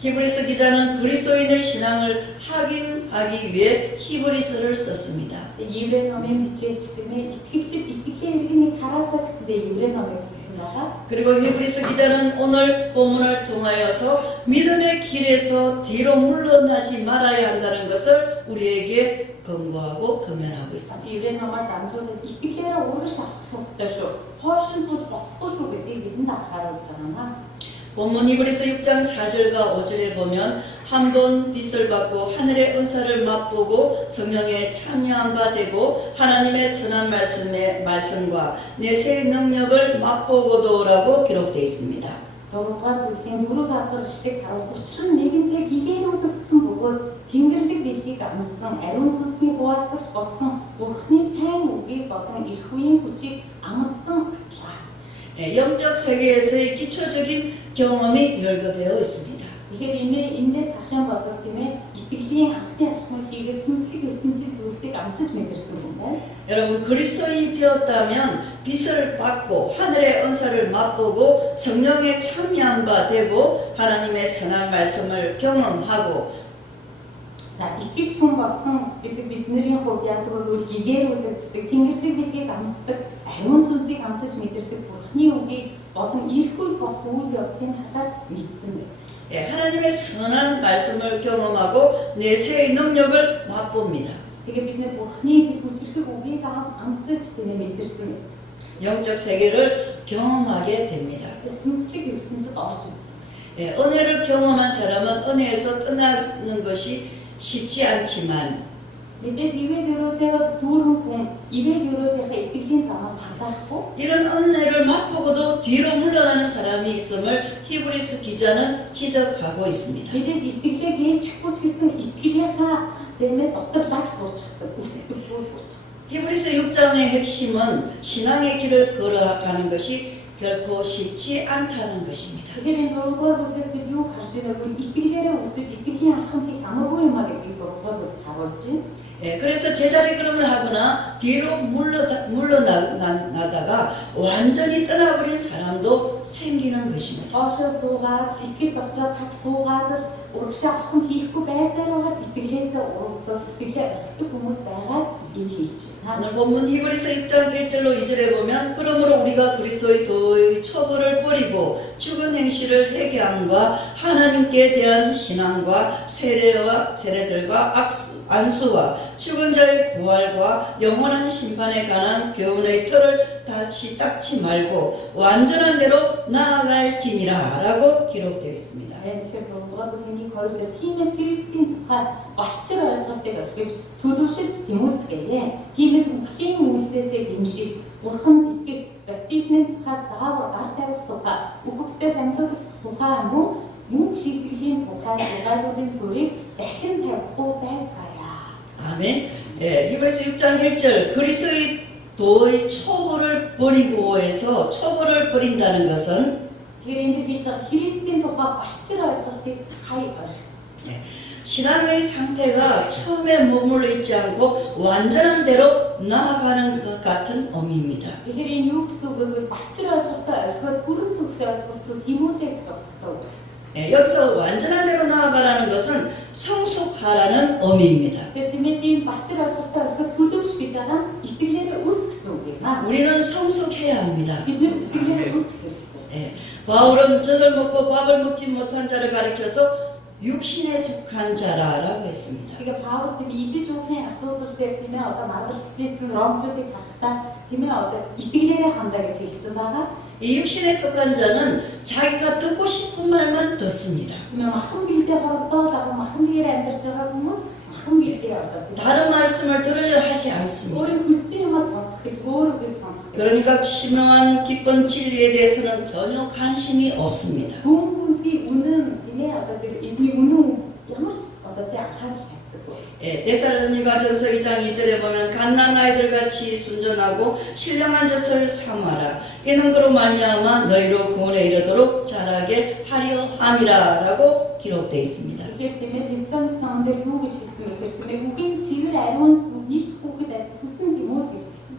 히브리서 기자는 그리스도인의 신앙을 확인하기 위해 히브리서를 썼습니다. Еврей номын бичээч тиймээ итгэгчид итгэлийн иргэнийг хараасаа гэсэндээ еврей номыг хэлсэн 있습니다가 그리고 히브리서 기자는 오늘 본문을 통하여서 믿음의 길에서 뒤로 물러나지 말아야 한다는 것을 우리에게 권고하고 금연하고 있습니다. еврей намайг дамжуулаад итгэлээрээ урагш авах ёстой шүү. Хойшин сууж болохгүй шүү гэдгийг бидэнд анхааруулж байгаа. 본문 히브리서 6장 4절과 5절에 보면 한 번 빛을 받고 하늘의 은사를 맛보고 성령에 참여한 바 되고 하나님의 선한 말씀과 내세 능력을 맛보고도라고 기록되어 있습니다. 6-р бүлгийн 4-5 эшлэг харах учир нь нэгэнтэй гэгээрүүлэгдсэн бөгөөд Тэнгэрлэг дэлхийг амссан ариун сүнсний хуваалцагч болсон Бурхны сайн үгийг болон эрх үеийн хүчийг амссан атлаа. 영적 세계에서의 기초적인 경험이 열거되어 있습니다. Тэгэхээр энээс харах юм бол тийм ээ итгэлийн анхны алхмыг хийгээд сүнслэг ертөнцийн зүйлсийг амсаж мэдэрсэн юм байна. 여러분 그리스도인이 되었다면 빛을 받고 하늘의 은사를 맛보고 성령에 참여한 바 되고 하나님의 선한 말씀을 경험하고 За итгэж хүн болсон бидний хувьд яадаг бол гэгээрүүлэгддэг Тэнгэрлэг дэлхийг амсдаг ариун сүнсийг амсаж мэдэрдэг Бурхны үгийг болон эрх үе болох үйл явдлын талаар мэдсэн байна. 하나님의 선한 말씀을 경험하고 내세의 능력을 맛봅니다. Тэгээ бид нэр Бурхны хүчрхэг үгийг амсаж мэдэрсэн байна. 영적 세계를 경험하게 됩니다. сүнслэг ертөнцид орж ирсэн. 은혜를 경험한 사람은 은혜에서 떠나는 것이 쉽지 않지만 Мэдээж ивэл өрөөлөө дүүрэн хүн ивэл өрөөлийнхээ итгэлийн замаас хазаахгүй 이런 은혜를 맛보고도 뒤로 물러나는 사람이 있음을 히브리서 기자는 지적하고 있습니다. мэдээж итгэлээ гээчихгүй ч гэсэн итгэлийнхаа дэмээ дотор даг суучдаг үсэтгүүл сууч. 히브리서 6장의 핵심은 신앙의 길을 걸어가는 것이 결코 쉽지 않다는 것입니다. Тэгэхээр энэ 6-р бүлгээс бид юу харж байгааг бол итгэлээрээ өсөж итгэлийн алхам хийх амаргүй юм а гэдгийг 6-р бүлэг харуулж байна. 그래서 제자리 걸음을 하거나 뒤로 물러나다가 완전히 떠나버린 사람도 생기는 것입니다. Хоошоо суугаад итгэл дотроо таг суугаад л урагшаа алхам хийхгүй байсаар итгэлээсээ урагдаг итгэлээ өргөдөг хүмүүс байгаа юм хийж байна. 오늘 본문 히브리서 6장 1절로 2절에 보면 그러므로 우리가 그리스도의 도의 처벌을 버리고 죽은 행실을 회개함과 하나님께 대한 신앙과 세례들과 안수와 죽은 자의 부활과 영원한 심판에 관한 교훈의 틀을 다시 닦지 말고 완전한 대로 나아갈지니라 라고 기록되어 있습니다. Тэгэхээр 6-р бүлгийн 2-д тиймээс Христийн тухай балчир ойлголтыг өгч төлөвшөлт тэмүүлцгээе. Тиймээс үхлийн үнсээсээ дэмшиг Бурханд итгэх баптизмын тухай заавар гар тавих тухай үхэгсдээ санилуулах тухай мөн шийтгэлийн тухай сургаалуудын сүрийг дахин тавихгүй байцгаая. 아멘. 히브리서 6장 1절 그리스도의 도의 초보를 버리고 해서 초보를 버린다는 것은 Тэгэхээр энэ би ч Христийн тухай балчир ойлголтыг хай 신앙의 상태가 처음에 머물러 있지 않고 완전한 대로 나아가는 것 같은 의미입니다. Тэгэхээр энэ юу гэсэн үг вэ? Балчир ойлголтоо орхиод бүрэн төгс ойлголт руу гимүүлээ гэсэн утгатай. 여기서 완전한 대로 나아가라는 것은 성숙하라는 의미입니다. Тэгэхээр тийм балчир ойлголтоо орхиод төлөвш гэж байгаа нь итгэлээрээ өс гэсэн үг юм аа. 우리는 성숙해야 합니다. Бид нэр итгэлээрээ өс хэрэгтэй. 바울은 젖을 먹고 밥을 먹지 못한 자를 가리켜서 육신에 속한 자라라고 했습니다. Тэгээ Паул тийм идэж уухын асуудал дээр тийм ээ одоо маргалцчихсэн ромчуудыг харахтаа тийм ээ одоо итгэлээрээ хандаа гэж хэлсэн байгаа. 이 육신에 속한 자는 자기가 듣고 싶은 말만 듣습니다. Тийм ээ махан биедээ хорогдоод байгаа махан биеэр амьдарч байгаа хүмүүс махан биедээ одоо 다른 말씀을 들으려 하지 않습니다. өөрийн хүссэн юмаа сонсох гэж өөр үгийг сонсох. 그러니까 신명한 기쁜 진리에 대해서는 전혀 관심이 없습니다. Хүмүүсийн үнэн тийм ээ одоо тэр эзний үнэн ямар ч одоо тий анхаарал тавьдаг. 데살로니가 전서 2장 2절에 보면 갓난 아이들 같이 순전하고 신령한 젖을 삼아라. 이는 그로 말미암아 너희로 구원에 이르도록 자라게 하려 함이라라고 기록되어 있습니다. Тэгэхээр тийм ээ Тесалоник номон дээр юу гэж хэлсэн бэ гэхээр тийм ээ үгийн цэвэр ариун сүнс хүүхэд хүсэн юм уу гэж хэлсэн.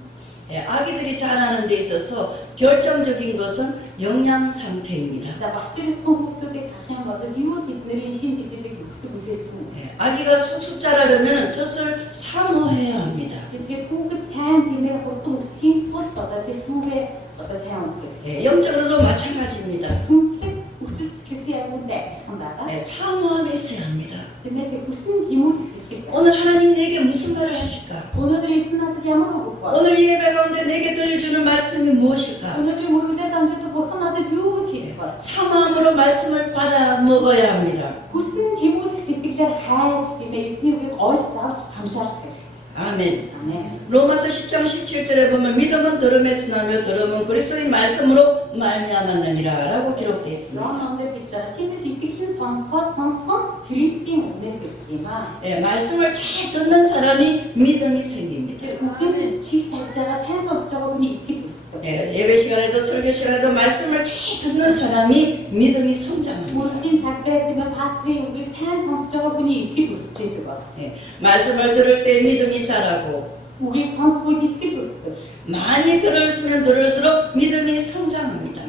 아기들이 자라는 데 있어서 결정적인 것은 영양 상태입니다. За багцралцсан хүүхдүүдийг харах юм бол юу тэдний шин тэжээлийг өгдөг үлээсэн. 아기가 쑥쑥 자라려면 젖을 사모해야 합니다. Тэгэхээр хүүхэд сайн тийм ээ хурдан өсөхийн тулд одоо тий сүүгээ одоо сайн үнэхээр. 예, 영적으로도 마찬가지입니다. Сүнслэг хүсэл зүйсээ явуулдаг хэн байгаа. 예, 사모함이 있어야 합니다. Тиймээ хүсн гимүүл сэтгэл. 오늘 하나님 내게 무슨 말을 하실까? Өнөөдөр эзэн надад ямар үг ба? 오늘 이 예배 가운데 내게 들려주는 말씀이 무엇일까? Өнөөдрийн мөрөглөд амжилт бурхан надад юу гэж хэлэх вэ? 사모함으로 말씀을 받아 먹어야 합니다. Хүсн гимүүл сэтгэлээр хайж тиймээ эзний үгийг олж авч хамшаалах хэрэгтэй. 아멘. 아멘. 로마서 10장 17절에 보면 믿음은 들음에서 나며 들음은 그리스도의 말씀으로 말미암았느니라 라고 기록되어 있습니다. Романд гэж байгаа. Тиймээс итгэхийн сонсгоо Христийн үгнээс ирдэг юм аа. 예, 말씀을 잘 듣는 사람이 믿음이 생깁니다. Тэр үгийг чиг тавьж байгаа сайн сонсож байгаа хүний итгэл өсдөг. 예, 예배 시간에도 설교 시간에도 말씀을 잘 듣는 사람이 믿음이 성장합니다. Мөрөдлийн цаг дээр тиймээ пастрийн үгийг сайн сонсож байгаа хүний итгэл өсөж идэг ба. 예, 말씀을 들을 때 믿음이 자라고 Үгийг сонсгүй итгэл өсдөг. 많이 들으면 들을수록 믿음이 성장합니다.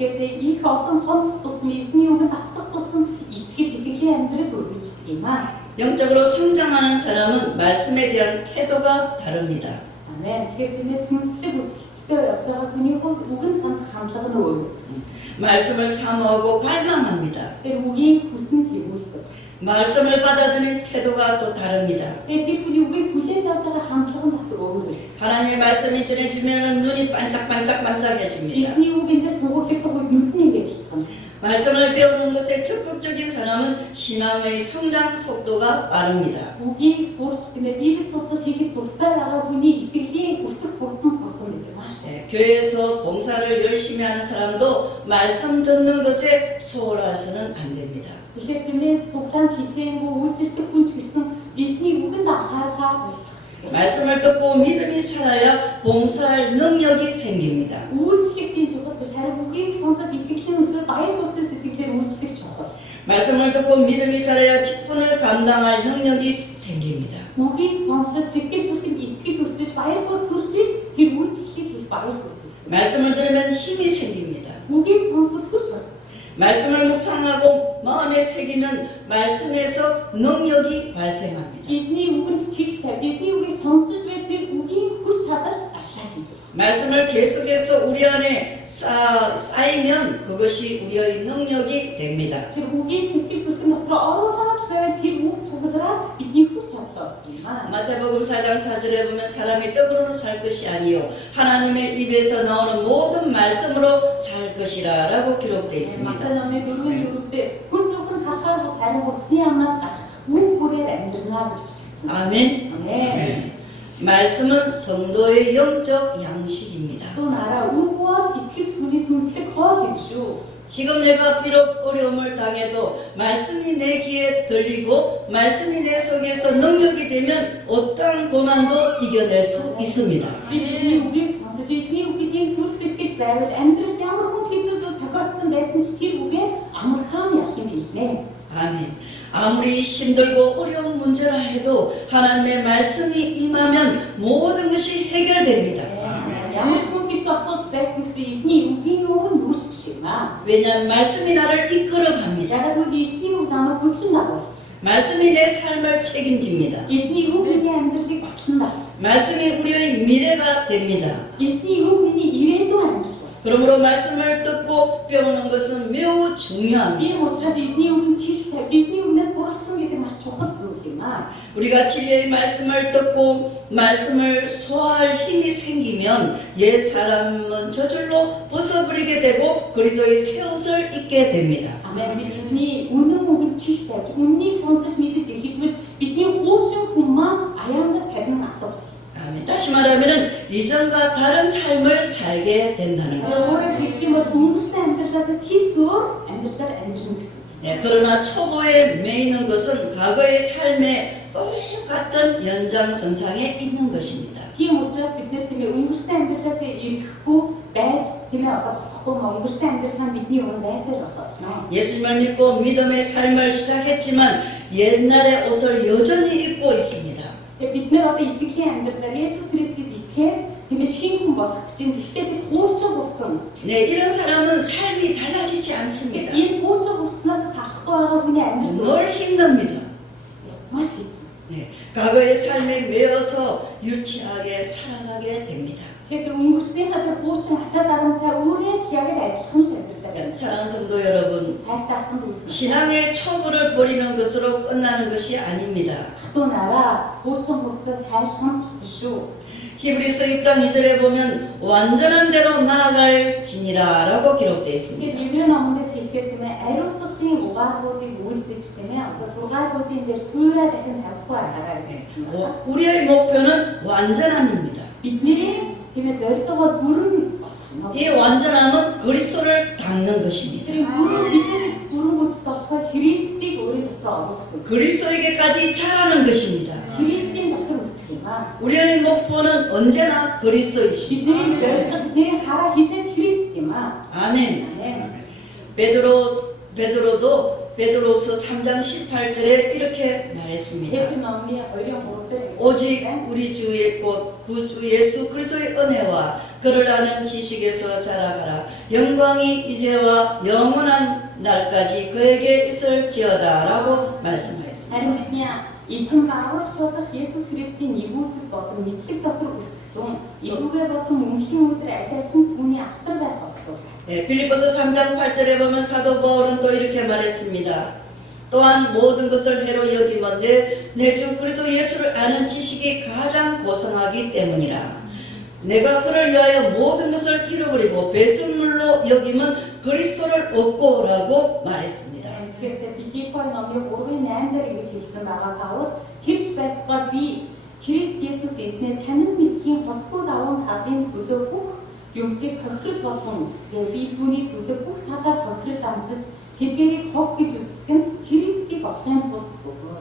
Тэгэхээр их олон сонсох тусам эзний үгэнд автах тусам итгэлийн амьдрал өргөждөг юм аа. 영적으로 성장하는 사람은 말씀에 대한 태도가 다릅니다. Амен. Тэгэхээр тиймээс сүнслэг өсөлттэй явж байгаа хүний хувьд үгэнд хандлага нь өөр. 말씀을 사모하고 갈망합니다. Тэр үгийг хүсн хийгүүлдэг. 말씀을 받아들이는 태도가 또 다릅니다. Тэр хүний үгийг хүлээж авч байгаа хандлага нь бас өөр. 하나님의 말씀이 전해지면 눈이 반짝반짝반짝해집니다. Эзний үг эндээс нугуулдаг үед нүд нь ингээд хэлсэн. 말씀을 배우는 것에 적극적인 사람은 신앙의 성장 속도가 빠릅니다. Үгийг сурч тиймээ Библи судлал хийхэд дуртай байгаа хүний итгэлийн өсөх хурдан гэдэг маш 네, 교회에서 봉사를 열심히 하는 사람도 말씀 듣는 것에 소홀해서는 안 됩니다. Тэгэхээр тиймээ цуглаан хичээнгүй үйлчлдэг хүн ч гэсэн эзний үгэнд анхаарахаар болох. 말씀을 듣고 믿음이 자라야 봉사할 능력이 생깁니다. Үйлчлэлийн чухал биш харин үгийг сонсоод итгэлийн өсөөр баяр хүртэл сэтгэлээр үйлчлэх чухал. 말씀을 듣고 믿음이 자라야 직분을 감당할 능력이 생깁니다. Үгийг сонсоод сэтгэл бүрхэнд итгэл өсөж баяр бүр төрж иж тэр үйлчлэгийг хийх баяр хүрдэг. 말씀을 들으면 힘이 생깁니다. Үгийг сонсоод хүч бод. 말씀을 묵상하고 마음에 새기면 말씀에서 능력이 발생합니다. Эзний үгэнд чиг тавьж эзний үгийг сонсож байл тэр үгийн хүч чадал ашиглах юм. 말씀을 계속해서 우리 안에 쌓이면 그것이 우리의 능력이 됩니다. Тэр үгийн сэтгэл бүрхэн дотор оруулаад байвал тэр үг цуглараад бидний хүч чадал юм аа. 마태복음 4장 4절에 보면 사람이 떡으로는 살 것이 아니요 하나님의 입에서 나오는 모든 말씀으로 살 것이라 라고 기록되어 있습니다. Математикны 4:4-д хүн зөвхөн халахаар бус харин бурхны амнаас гарах үг бүрээр амьдрнаа гэж бичигдсэн. 아멘. Амен. 말씀은 성도의 영적 양식입니다. Тун араа үг бол итгэл хүний сүнслэг хоол юм шүү. 지금 내가 비록 어려움을 당해도 말씀이 내 귀에 들리고 말씀이 내 속에서 능력이 되면 어떠한 고난도 이겨낼 수 있습니다. Би эзний үгийг сонсож эзний үгийн төрх сэтгэл байвал амьдралд ямар хүн хэцүү зүйл тохиолдсон байсан ч тэр үгээр амархан явах юм билнэ. 아멘. 아무리 힘들고 어려운 문제라 해도 하나님의 말씀이 임하면 모든 것이 해결됩니다. Ямар ч хүн хэцүү асуудал байсан гэсэн эзний үгийн өөр нь үүрэх шиг маа. 왜냐하면 말씀이 나를 이끌어 갑니다. Ягаад гэвэл эзний үг намайг хөтлөн дагуул. 말씀이 내 삶을 책임집니다. Эзний үг миний амьдралыг батлан дагуул. 말씀이 우리의 미래가 됩니다. Эзний үг миний ирээдүйн амьдрал. 그러므로 말씀을 듣고 배우는 것은 매우 중요합니다. Тийм учраас эзний үгэн чиг тавьж эзний үгнээс суралцсан гэдэг маш чухал зүйл юм аа. 우리가 진리의 말씀을 듣고 말씀을 소화할 힘이 생기면 옛 사람은 저절로 벗어버리게 되고 그리스도의 새 옷을 입게 됩니다. Амен. Бид эзний үнэн үгэн чиг тавьж үннийг сонсож мэдэж эхлэхэд бидний хуучин хүн маань аяндаас харин алга. 아멘. 다시 말하면 이전과 다른 삶을 살게 된다는 것입니다. Өөрөөр хэлэх юм бол өнгөрсөн амьдралаас тийсөөр амьдралаар амьдрах гэсэн. 네, 그러나 초보에 매이는 것은 과거의 삶의 똑같은 연장선상에 있는 것입니다. Тийм учраас бид нэр тийм өнгөрсөн амьдралаас ирэхгүй байж тийм одоо болохгүй өнгөрсөн амьдралаа бидний өмнө байсаар байна. 예수님을 믿고 믿음의 삶을 시작했지만 옛날의 옷을 여전히 입고 있습니다. Бид нэр одоо итгэлийн амьдралаар Есүс Христэд итгэхэд тийм шинэ хүн болох гэж байна. Гэхдээ бид хуучин хувцас өмсөж. 네, 이런 사람은 삶이 달라지지 않습니다. Энэ хуучин хувцаснаас салахгүй байгаа хүний амьдрал 늘 힘듭니다. маш хэцүү. 네, 과거의 삶에 매여서 유치하게 살아가게 됩니다. Тэгэхээр өнгөрсөн хатар буучин ачаа дарамтаа өөрөө тягаад адилхан тайлбарлаа. 사랑하는 성도 여러분, хайртай ахын дүүс. 신앙의 초보를 버리는 것으로 끝나는 것이 아닙니다. Ахтуу нараа буучин хувцас тайлхан биш шүү. 히브리서 6장 2절에 보면 완전한 대로 나아갈지니라라고 기록되어 있습니다. Тэгээд Библийн номонд хэлэхээр тийм ээ ариусгын угаалгуудыг үйлдэж тийм ээ одоо сургаалуудын дээр суураа дахин тавихгүй араа гэсэн байна. 우리의 목표는 완전함입니다. Бидний тийм ээ зорилгоо бүрэн болох 이 нь. 완전함은 그리스도를 닦는 것입니다. Тэр бүрэн бидний бүрэн бүс болоход Христийг өөрийн дотор оруулах. 그리스도에게까지 자라는 것입니다. Христийн дотор өсөх юм аа. 우리의 목표는 언제나 그리스도이십니다. Бидний зорилго тэр хараа хизээд Христ юм аа. 아멘. Амен. 베드로서 3장 18절에 이렇게 말했습니다. Тэр номын 2-3 дээр 오직 우리 주의 곧 구주 예수 그리스도의 은혜와 그를 아는 지식에서 자라가라. 영광이 이제와 영원한 날까지 그에게 있을지어다라고 말씀하였습니다. харин бидний эдгээр аврагч болох Есүс Христийн нэгүсэл болон мэдлэг дотор өсөх тун эвгүй болон мөнхийн өдөр аль алин түүний ахтар байх болов. 빌립보서 3장 8절에 보면 사도 바울은 또 이렇게 말했습니다. 또한 모든 것을 해로 여기건대 내 주 그리스도 예수를 아는 지식이 가장 고상하기 때문이라. 내가 그를 위하여 모든 것을 잃어버리고 배설물로 여기면 그리스도를 얻고라고 말했습니다. Тэгэхээр Филиппой номын 3:8 дээр ингэж хэлсэн байгаа Паул хэрч байтугай би Христ Есүс эснээ танин мэдхийн хосгүй даван талын төлөө бүх юмсыг хохирол болгон үзтгээ би түүний төлөө бүх талаар хохирол амсаж тэдгээрийг хог гэж үздэг нь Христийг олохын тулд.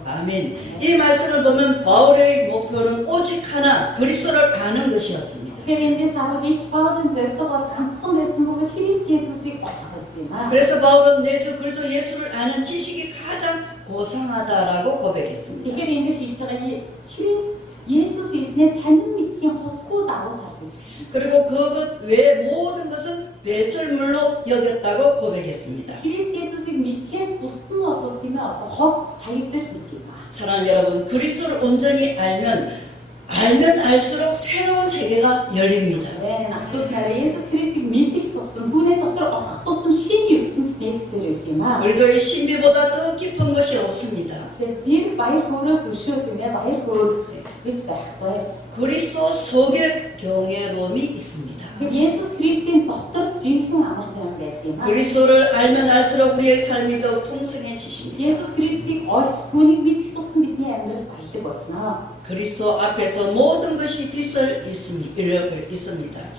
아멘. 이 말씀을 보면 바울의 목표는 오직 하나 그리스도를 아는 것이었습니다. Тэгэхээр эндээс харах ич Паулын зорилго бол ганцхан байсан бөгөөд Христ Есүсийг олох байсан юм аа. 그래서 바울은 내 주 그리스도 예수를 아는 지식이 가장 고상하다라고 고백했습니다. Тэгэхээр энд хэлж байгаа Христ Есүс эснээ танин мэдхийн хосгүй давуу тал гэж. 그리고 그것 외 모든 것은 배설물로 여겼다고 고백했습니다. Христ Есүсийг мэдхээс бусд нь бол тийм ээ одоо хог хаягдал мэт юм аа. 사랑하는 여러분, 그리스도를 온전히 알면 알수록 새로운 세계가 열립니다. Ахтус нараа Есүс Христийг мэдэх тусам түүний дотор орох тусам шинэ ертөнц нэгцээр ирдэг юм аа. 그리스도의 신비보다 더 깊은 것이 없습니다. Тэр баяр хөөрөөс өшөө тийм ээ баяр хөөр гэж байхгүй. 그리스도 속에 경외로움이 있습니다. Тэр Есүс Христийн дотор жинхэнэ амар тайван байдаг юм аа. 그리스도를 알면 알수록 우리의 삶이 더 풍성해지십니다. Есүс Христийг олж түүнийг мэдэх тусам бидний амьдрал баялаг болно. 그리스도 앞에서 모든 것이 빛을 있습니다.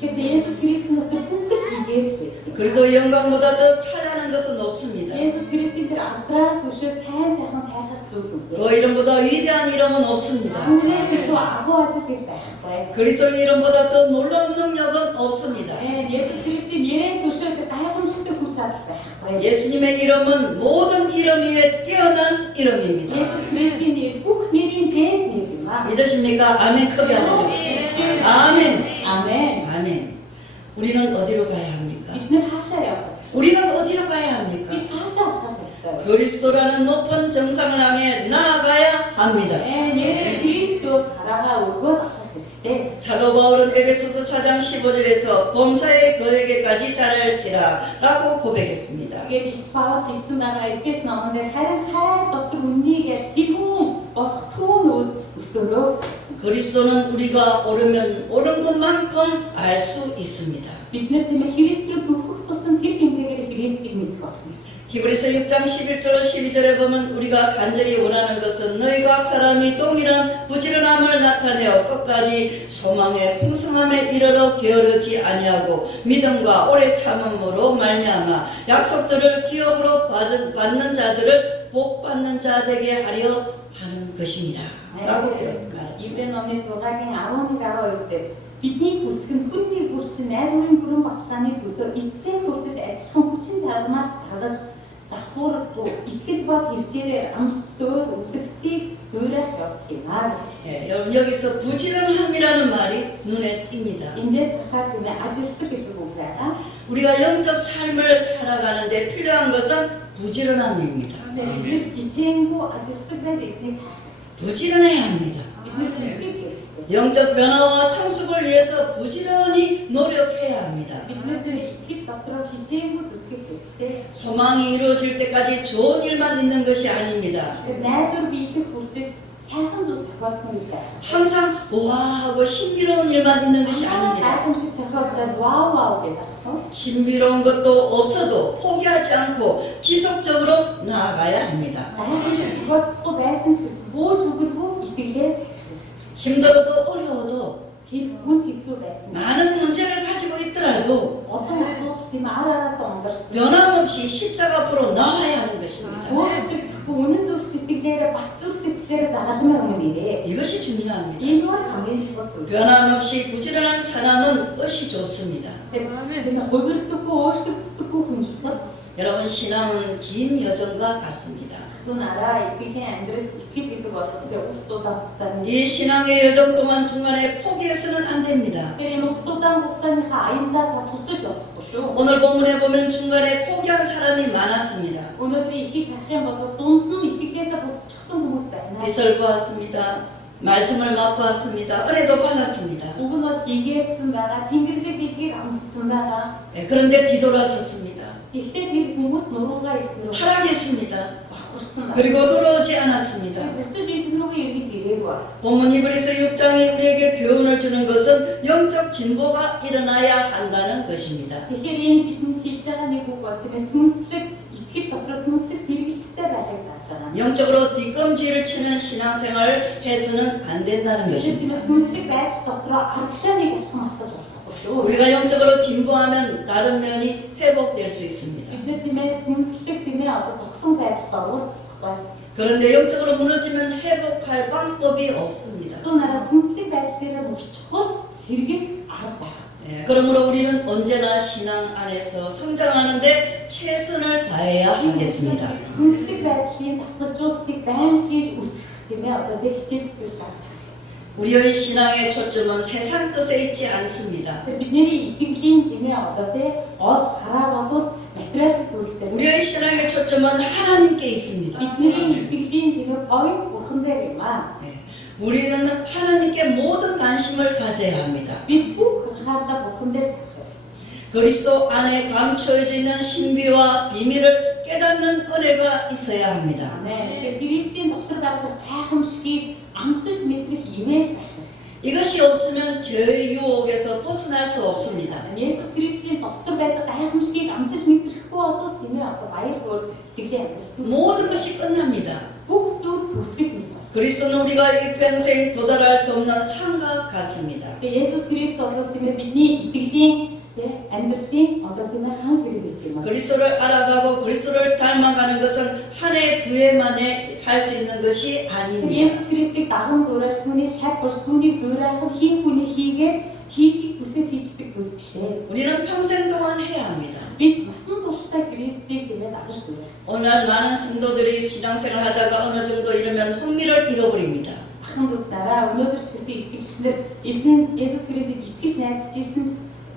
Тэгэхээр Есүс Христийн дотор бүгд игээд байдаг. 그리스도의 영광보다 더 찬양하는 것은 없습니다. Есүс Христийн тэр алдраас өшөө сайхан сайхах зүйл үгүй. 그 이름보다 위대한 이름은 없습니다. Түүнээс илүү агуу ажил гэж байхгүй. 그리스도의 이름보다 더 놀라운 능력은 없습니다. Есүс Христийн нэрээс өшөө тэр гайхамшигтай хүч чадал байхгүй. 예수님의 이름은 모든 이름 위에 뛰어난 이름입니다. Есүс Христийн нэр бүх нэрийн дээд нэр юм аа. 믿으십니까? 아멘 크게 한번 해보세요. 아멘. 아멘. 아멘. 우리는 어디로 가야 합니까? Бид нэр хаашаа явах вэ? 우리는 어디로 가야 합니까? Бид хаашаа явах вэ? 그리스도라는 높은 정상을 향해 나아가야 합니다. Есүс Христос гараагаа өргөөд авах хэрэгтэй. 사도 바울은 에베소서 4장 15절에서 범사에 그에게까지 자랄지라 라고 고백했습니다. Тэгээд Илч Паул хэлсэн байгаа Эфес номон дээр харин хайр дотор үннийг ярьж тэрүүн болох түүнүүд өсөрөө. 그리스도는 우리가 옳은 것만큼 알 수 있습니다. Бид нэр тийм ээ Христ рүү дүүрэх тусам тэр хэмжээгээр Христийг мэдэх болно. 히브리서 6장 11절 12절에 보면 우리가 간절히 원하는 것은 너희 각 사람이 동일한 부지런함을 나타내어 끝까지 소망의 풍성함에 이르러 게으르지 아니하고 믿음과 오래 참음으로 말미암아 약속들을 기업으로 받는 자들을 복 받는 자 되게 하려 하는 것입니다. 라고 말했습니다. Иблэн номын 6-гийн 11-12 дээр бидний хүсэх нь хүнний хүрч найрын бүрэн батлааны төлөө эцсийн хүртэл адилхан хүчин чармаар гаргаж завхуурахгүй итгэл ба хөвчээрээр амттөөд үлдгэсгийг дуурайх явдал юм аа. 여기서 부지런함이라는 말이 눈에 띕니다. Эндээс харахад тийм ажилтдаг гэдэг үг байгаа. 우리가 영적 삶을 살아가는데 필요한 것은 부지런함입니다. Бид хичээнгүй ажилтдаг байж эснийг 부지런해야 합니다. бид 영적 변화와 성숙을 위해서 부지런히 노력해야 합니다. Бид итгэл дотроо хичээгүй зүтгэх хэрэгтэй. 소망이 이루어질 때까지 좋은 일만 있는 것이 아닙니다. Найдвар биелэх хүртэл сайхан зүйл тохиолдно гэж байна. 항상 와 하고 신비로운 일만 있는 것이 아닙니다. Гайхамшиг тохиолдоод вау вау гэдэг байна. 신비로운 것도 없어도 포기하지 않고 지속적으로 나아가야 합니다. Гайхамшиг тохиолдохгүй байсан ч гэсэн бууж өгөлгүй итгэлээ 힘들어도 어려워도 тийм хүн хэцүү байсан. 많은 문제를 가지고 있더라도 Олон асуудал тийм араас ундарсан. 변함없이 십자가 앞으로 나와야 하는 것입니다. Өөрчлөгдөхгүй үнэн зөв сэтгэлээр бат зөв сэтгэлээр загалмай өмнө ирээ. 이것이 중요합니다. Энэ бол хамгийн чухал зүйл. 변함없이 부지런한 사람은 뜻이 좋습니다. Тэгэхээр хувирдаггүй өөрчлөгддөггүй хүн чухал. 여러분 신앙은 긴 여정과 같습니다. Түүнаараа итгэлийн амьдрал итгэл гэдэг бол тэгээ урт удаан хугацааны. 이 신앙의 여정 동안 중간에 포기해서는 안 됩니다. Тэгэхээр энэ урт удаан хугацааныхаа аяндаа та цуцаж болохгүй шүү. 오늘 본문에 보면 중간에 포기한 사람이 많았습니다. Өнөөдрийн ихийг харах юм бол дунд нь итгэлээсээ буцчихсан хүмүүс байна. 빛을 보았습니다. 말씀을 맛보았습니다. 은혜도 받았습니다. Уг нь бол дэгээрсэн байгаа, тэнгэрлэг дэлхийг амссан байгаа. 그런데 뒤돌아섰습니다. Гэхдээ тэр хүмүүс нуруугаа эзэн рүү 타락했습니다. завхарсан байна. 그리고 돌아오지 않았습니다. Буцаж эзэн рүүгээ эргэж ирээгүй. 본문 히브리서 6장에 우리에게 교훈을 주는 것은 영적 진보가 일어나야 한다는 것입니다. Тэгэхээр энэ бидэнд хэлж байгаа нэг үг бол тийм ээ сүнслэг итгэл дотроо сүнслэг сэргэлцтэй байхыг зааж байгаа. 영적으로 뒷검지를 치는 신앙생활을 해서는 안 된다는 Тийм 것입니다. ээ сүнслэг байдал дотроо аргашааныг алхам автаж болохгүй шүү. 우리가 영적으로 진보하면 다른 면이 회복될 수 있습니다. Бид нэр тийм ээ сүнслэг тийм ээ одоо зогсон байдалд орвол болохгүй. 그런데 영적으로 무너지면 회복할 방법이 없습니다. Түүнаараа сүнслэг байдал дээр мөрчихвол сэргэх арга байх. 그러므로 우리는 언제나 신앙 안에서 성장하는데 최선을 다해야 하겠습니다. Сүнслэг байдлын тасгалжуулалтыг байнга хийж үсэх тийм ээ одоо тэг хичээл зүйл байна. 우리의 신앙의 초점은 세상 것에 있지 않습니다. Бидний итгэлийн тийм ээ одоо тэг гол хараа бол материал зүйлстэй. 우리의 신앙의 초점은 하나님께 있습니다. Бидний итгэлийн тийм ээ point бурхан дээр юм аа. 우리는 하나님께 모든 관심을 가져야 합니다. Бид бүх анхаарлаа бурхан дээр тавих. 그리스도 안에 감춰져 있는 신비와 비밀을 깨닫는 은혜가 있어야 합니다. Амен. Христийн дотор байгаа гайхамшигыг амсаж мэдрэх имэйл байх. 이것이 없으면 죄의 유혹에서 벗어날 수 없습니다. Есүс Христийн дотор байдаг гайхамшигыг амсаж мэдрэхгүй бол тийм ээ одоо баяр хөөр итгэлийн амьдрал. 모든 것이 끝납니다. Бүх зүйл төгсгөл юм. 그리스도는 우리가 일평생 도달할 수 없는 산과 같습니다. Есүс Христ бол тийм ээ бидний итгэлийн амьдралын одоо тийм ээ хан хэрэг юм. 그리스도를 알아가고 그리스도를 닮아가는 것은 한 해 두 해 만에 할 수 있는 것이 아닙니다. Есүс Христийг даган дуурайж түүний шат бос түүний дуурайх хин хүний хийхийг хүсэж хийдэг зүйл биш ээ. 우리는 평생 동안 해야 합니다. Бид насан туршдаа Христийг тийм ээ дагаж дуурайх. 오늘 많은 성도들이 신앙생활 하다가 어느 정도 이르면 흥미를 잃어버립니다. Ахын дүүснараа өнөөдөр ч гэсэн итгэгчнэр эзэн Есүс Христийг итгэж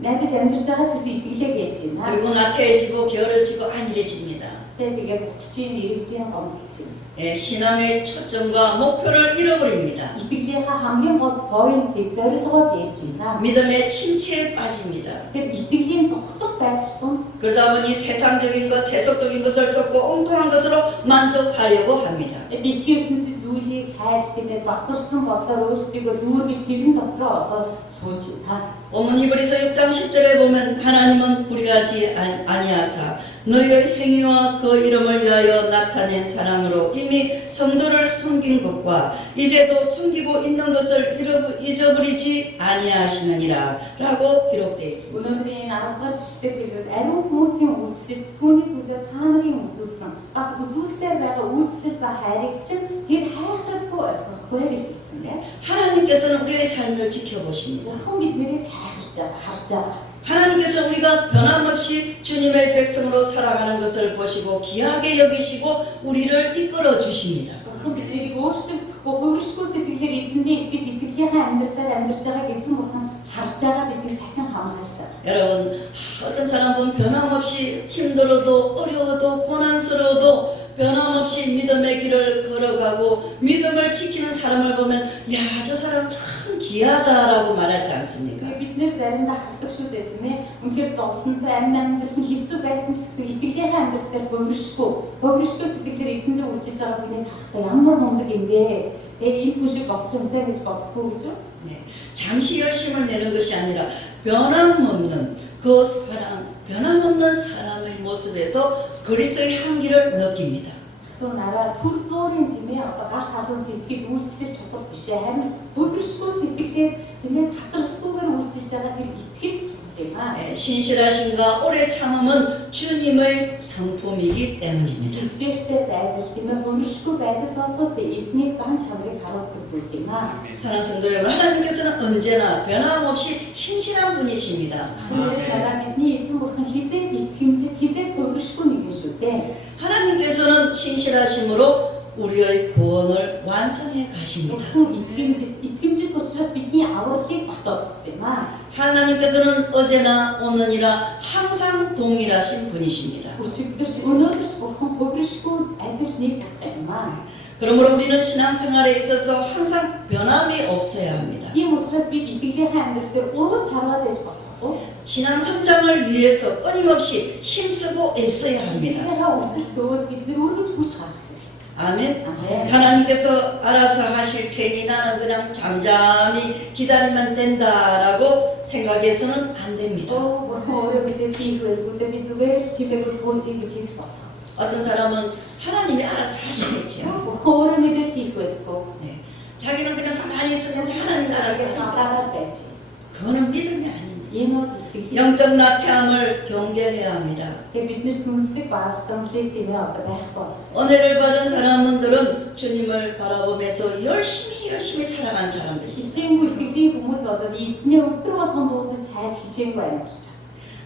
найдаж амьдарч байгаа ч гэсэн итгэлээ гэж байна. 그리고 나태해지고 게으러지고 안일해집니다. Тэгээд буцаж ийн эргэж ийн гомдлж байна. 신앙의 초점과 목표를 잃어버립니다. Итгэлийнхаа хамгийн гол поинтыг зорилгоо бийж байна. 믿음의 침체에 빠집니다. Тэгэхээр итгэлийн зогсох байдал тун 그러다 보니 세상적인 것, 세속적인 것을 쫓고 엉뚱한 것으로 만족하려고 합니다. дэлхийн ертөнцийн зүйлийг хайж тийм ээ завхарсан бодлоор өөрсдийгөө дүүргэж тэрэн дотроо одоо сууж байна. 본문 히브리서 6장 10절에 보면 하나님은 불의하지 아니하사 너희의 행위와 그 이름을 위하여 나타낸 사랑으로 이미 성도를 섬긴 것과 이제도 섬기고 있는 것을 잊어버리지 아니하시느니라 라고 기록되어 있습니다. Өнөөдрийн 10 дугаар жишээ хэлбэл ариун хүмүүсийн үйлчлэл түүний төлөө та нарын үзүүлсэн бас үзүүлсээр байгаа үйлчлэл ба хайрыг чинь тэр хайхралгүй орхихгүй гэж хэлсэн тийм. 하나님께서는 우리의 삶을 지켜보십니다. Бурхан биднийг харж байгаа. 하나님께서 우리가 변함없이 주님의 백성으로 살아가는 것을 보시고 귀하게 여기시고 우리를 이끌어 주십니다. Бурхан биднийг өөрчлөгдөхгүй хувиршгүй сэтгэлээр эзэндээ итгэж итгэлийнхаа амьдралаар амьдарч байгааг эзэн бурхан харж байгаа биднийг сахин хамгаалж байгаа. 여러분 어떤 사람은 변함없이 힘들어도 어려워도 고난스러워도 변함없이 믿음의 길을 걸어가고 믿음을 지키는 사람을 보면 야, 저 사람 참 귀하다라고 말하지 않습니까? бид нэр заримдаа хатдаг шүү дээ тийм ээ. Үнэхээр зовлонтой амин амьдрал нь хэцүү байсан ч гэсэн итгэлийнхээ амьдрал дээр бовришгүй сэтгэлээр эзэндээ үлчиж байгаа биний тахтай ямар мундаг юм бэ? Тэгээ энэ хүн шиг болох юмсаа гэж бодохгүй гэж юу? 네, 잠시 열심을 내는 것이 아니라 변함없는 그 사람, 변함없는 사람의 모습에서 그리스도의 향기를 느낍니다. Тэгвэл нараа төр зуурын тийм ээ одоо гал халуун сэтгэл үйлчлэх чадвар биш ээ. Харин бовришгүй сэтгэлээр тийм ээ тасралтгүйгээр үйлчилж байгаа тэр итгэл юм аа. 네, 신실하심과 오래 참음은 주님의 성품이기 때문입니다. Хичээлтэй байдал тийм ээ бовришгүй байдал бол эзний зан чанарыг харуулдаг зүйл юм аа. 사랑하는 성도 여러분, 하나님께서는 언제나 변함없이 신실한 분이십니다. Түүнээс дараа бидний эзэн бурхан хизээд итгэмжид хизээд бовришгүй нэг юм шүү дээ. 하나님께서는 신실하심으로 우리의 구원을 완성해 가십니다. Бурхан итгэмжид учраас бидний авралыг баталдаг юм аа. 하나님께서는 어제나 오늘이나 항상 동일하신 분이십니다. Өчигдөрч өнөөдөрч бурхан бовришгүй адил нэг юм аа. 그러므로 우리는 신앙생활에 있어서 항상 변함이 없어야 합니다. Тийм учраас бид итгэлийнхээ амьдрал дээр уруу чаргаад байж болохгүй. 신앙 성장을 위해서 끊임없이 힘쓰고 애써야 합니다. итгэлийнхээ өсөлтөд бид нэр үргэлж хүч гаргах хэрэгтэй. 아멘. 아멘. 하나님께서 알아서 하실 테니 나는 그냥 잠잠히 기다리면 된다라고 생각해서는 안 됩니다. Бурхан өөрөө бидэд хийх байлгүй дээ би зүгээр л чимээгүй суучих гэж хийж болох. 어떤 사람은 하나님이 알아서 하시겠죠. Бурхан өөрөө мэдээд хийх байлгүй. 네. 자기는 그냥 가만히 있으면서 하나님이 알아서 하시고 Надагаад байж. 그거는 믿음이 아닙니다. Энэ бол итгэл. 영적 나태함을 경계해야 합니다. Тэгээ бид нэр сүнслэг барагдамжлыг тийм ээ одоо байх бол. 은혜를 받은 사람들은 주님을 바라보면서 열심히 살아간 사람들이죠. Хичээнгүй итгэлийн хүмүүс одоо эзний өдөр болгон дуудаж хайж хичээнгүй амьдарч байгаа.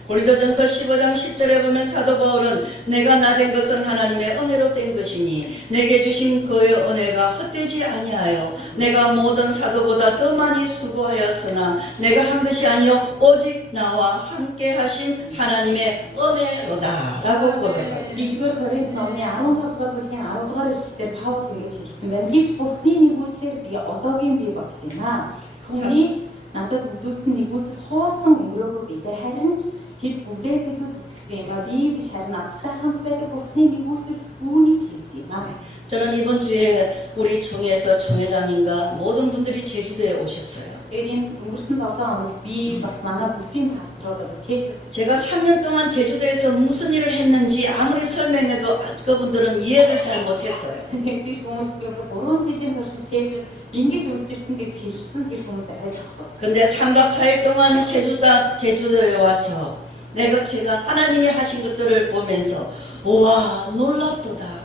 고린도전서 15장 10절에 보면 사도 바울은 내가 나된 것은 하나님의 은혜로 된 것이니 내게 주신 그의 은혜가 헛되지 아니하여 내가 모든 사도보다 더 많이 수고하였으나 내가 한 것이 아니요 오직 나와 함께 하신 하나님의 은혜로다 라고 고백합니다. 1-р Коринт номны 15 дугаар бүлгийн 10 дугаар эшлэлээр Паул ингэж хэлсэн байна. Гэвч Бурхны нэгүслээр би одоогийн бий болсон юм аа. Түүний надад үзүүлсэн нэгүсэл хоосон өнгөрөөгүй бидээ харин ч тэд бүгдээс илүү зүтгэсэн юм аа. Би биш харин надтай хамт байдаг Бурхны нэгүсэл үүнийг хийсэн юм аа. 저는 이번 주에 우리 총회에서 총회장님과 모든 분들이 제주도에 오셨어요. Тэгээд энэ өнгөрсөн 7 хоног би бас манай бүсийн пасторууд чийж 제가 3년 동안 제주도에서 무슨 일을 했는지 아무리 설명해도 그분들은 이해를 잘 못했어요. би хүмүүстэй 3 жилийн турш чийж ингэж үйлчилсэн гэж хэлсэн тэр хүмүүс арай жоохгүй. 근데 3박 4일 동안 제주도에 와서 제가 하나님이 하신 것들을 보면서 우와 놀랍도다.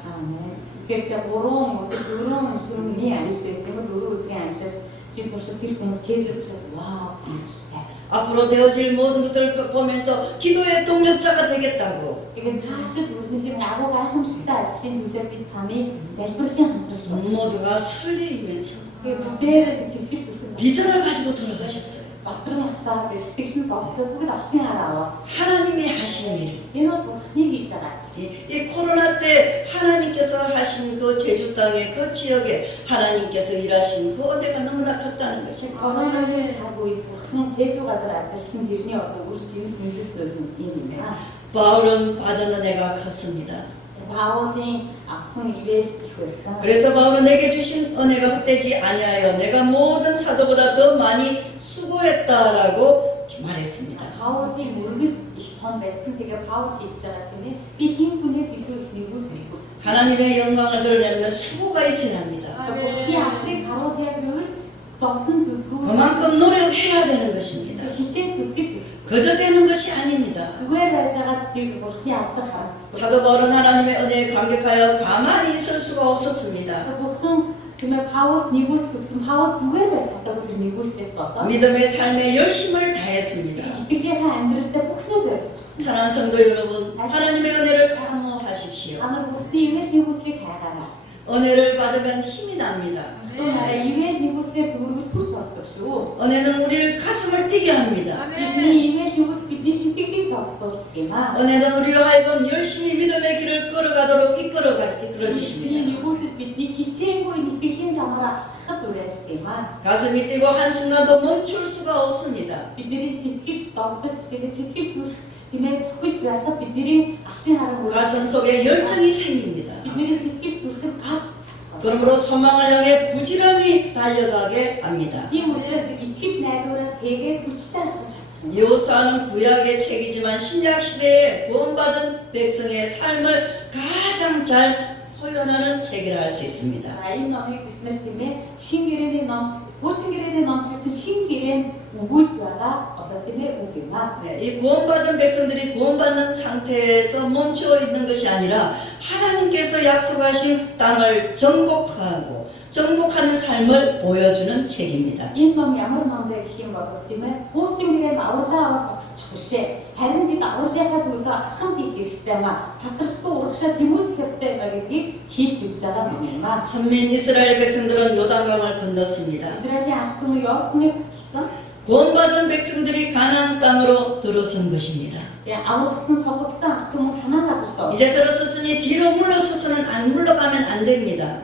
Тэгэхээр 3 өдөр 4 шөнөний амьдлсан юм 4 өдрийн амьдлал тэр турш тэр хүмүүс чийж вау гайхалтай. 앞으로 되어질 모든 것들을 보면서 기도의 동력자가 되겠다고. Тэгээд цаашид үргэлжлэн агуу гайхамшигтай ажлын төлөө бид таны залбирлын хамтрагч болно. 모두가 설레이면서 Тэгээд бүгдээ сэтгэл зүрхэн 비전을 가지고 돌아가셨어요. батрын асаа сэтгэл нь тогтдог бүгд асын хараа. 하나님이 하신 일. Энэ бол Бурхныг хийж байгаа ажил. 이 코로나 때 하나님께서 하신 그 제주 땅의 그 지역에 하나님께서 일하신 그 은혜가 너무나 컸다는 것이. Коронавирус цаг үед Бурхан Чежүү газар ажилласан тэрний одоо үр жимс мэдээс юм байна. 바울은 받은 은혜가 컸습니다. Паулын авсан ивэл их байсан. 그래서 바울은 내게 주신 은혜가 헛되지 아니하여 내가 모든 사도보다 더 많이 수고했다라고 말했습니다. Паулын мөргөс их том байсан. Тэгээ Паул хийж байгаа тийм ээ. Би хин хүнээс илүү их нэгүсэх хүрсэн. 하나님의 영광을 드러내려면 수고가 있어야 합니다. Бурхны аврыг харуулах гэвэл зовлон зүрхрүү 그만큼 노력해야 되는 것입니다. хичээн зүтгэл 거저 되는 것이 아닙니다. зүгээр байж байгаа зүйл Бурхны авдар харагддаг. 사도 바울은 하나님의 은혜에 감격하여 가만히 있을 수가 없었습니다. Бурхан тиймээ Паул нэгүсэх гэсэн Паул зүгээр байж чадаагүй тэр нэгүснээс болоод 믿음의 삶에 열심을 다했습니다. итгэлийн амьдралдаа бүхнээ зориулчихсан. 사랑하는 성도 여러분, 하나님의 은혜를 사모하십시오. Амар Бурхны ивэл нэгүслийг хайгаарай. 은혜를 받으면 힘이 납니다. 이외의 이곳에 그룹을 붙였죠. 은혜는 우리를 가슴을 뛰게 합니다. 이외의 이곳 빛이 뛰게 덮었지만 은혜는 우리로 하여금 열심히 믿음의 길을 걸어가도록 이끌어 주십니다. 이곳에 빛이 기체고 있는 빛인 자마라 хахад уриалдаг юм аа. 가슴이 뛰고 한순간도 멈출 수가 없습니다. Бидний сэтгэл догдож тэгээ сэтгэл зүрх тиймээ зохиж байхад бидний асын харан 가슴 속에 열정이 생깁니다. бидний сэтгэл зүрхэнд гал асах. 그러므로 소망을 향해 부지런히 달려가게 합니다. Тийм учраас итгэл найдвараа тэгээд хүчтэй авах чадна. 여호수아는 구약의 책이지만 신약 시대에 구원받은 백성의 삶을 가장 잘 표현하는 책이라 할 수 있습니다. Энэ номыг бид нэр тийм ээ шин гэрээний номч, хуучин гэрээний номч гэсэн шин гэрээн өгүүлж байгаа одоо тийм ээ үг юм аа. 이 구원받은 백성들이 구원받는 상태에서 멈춰 있는 것이 아니라 하나님께서 약속하신 땅을 정복하고 정복하는 삶을 보여주는 책입니다. Энэ ном ямар ном бэ гэх юм бол тийм ээ хуучин гэрээнд авралаа аваад зогсчих бишээ. Харин бид авралынхаа төлөө ахын хийх хэрэгтэй маа. Тасралтгүй урагшаа тэмүүлэх ёстой юм гэдгийг хэлж өгч байгаа юм аа. 선민 이스라엘 백성들은 요단강을 건넜습니다. Израилийн ард түмэн Йорданыг хэлсэн. 구원받은 백성들이 가나안 땅으로 들어선 것입니다. Аврагдсан сонгогдсон ард түмэн Ханан газар руу. 이제 들어섰으니 뒤로 물러서서는 안 물러가면 안 됩니다.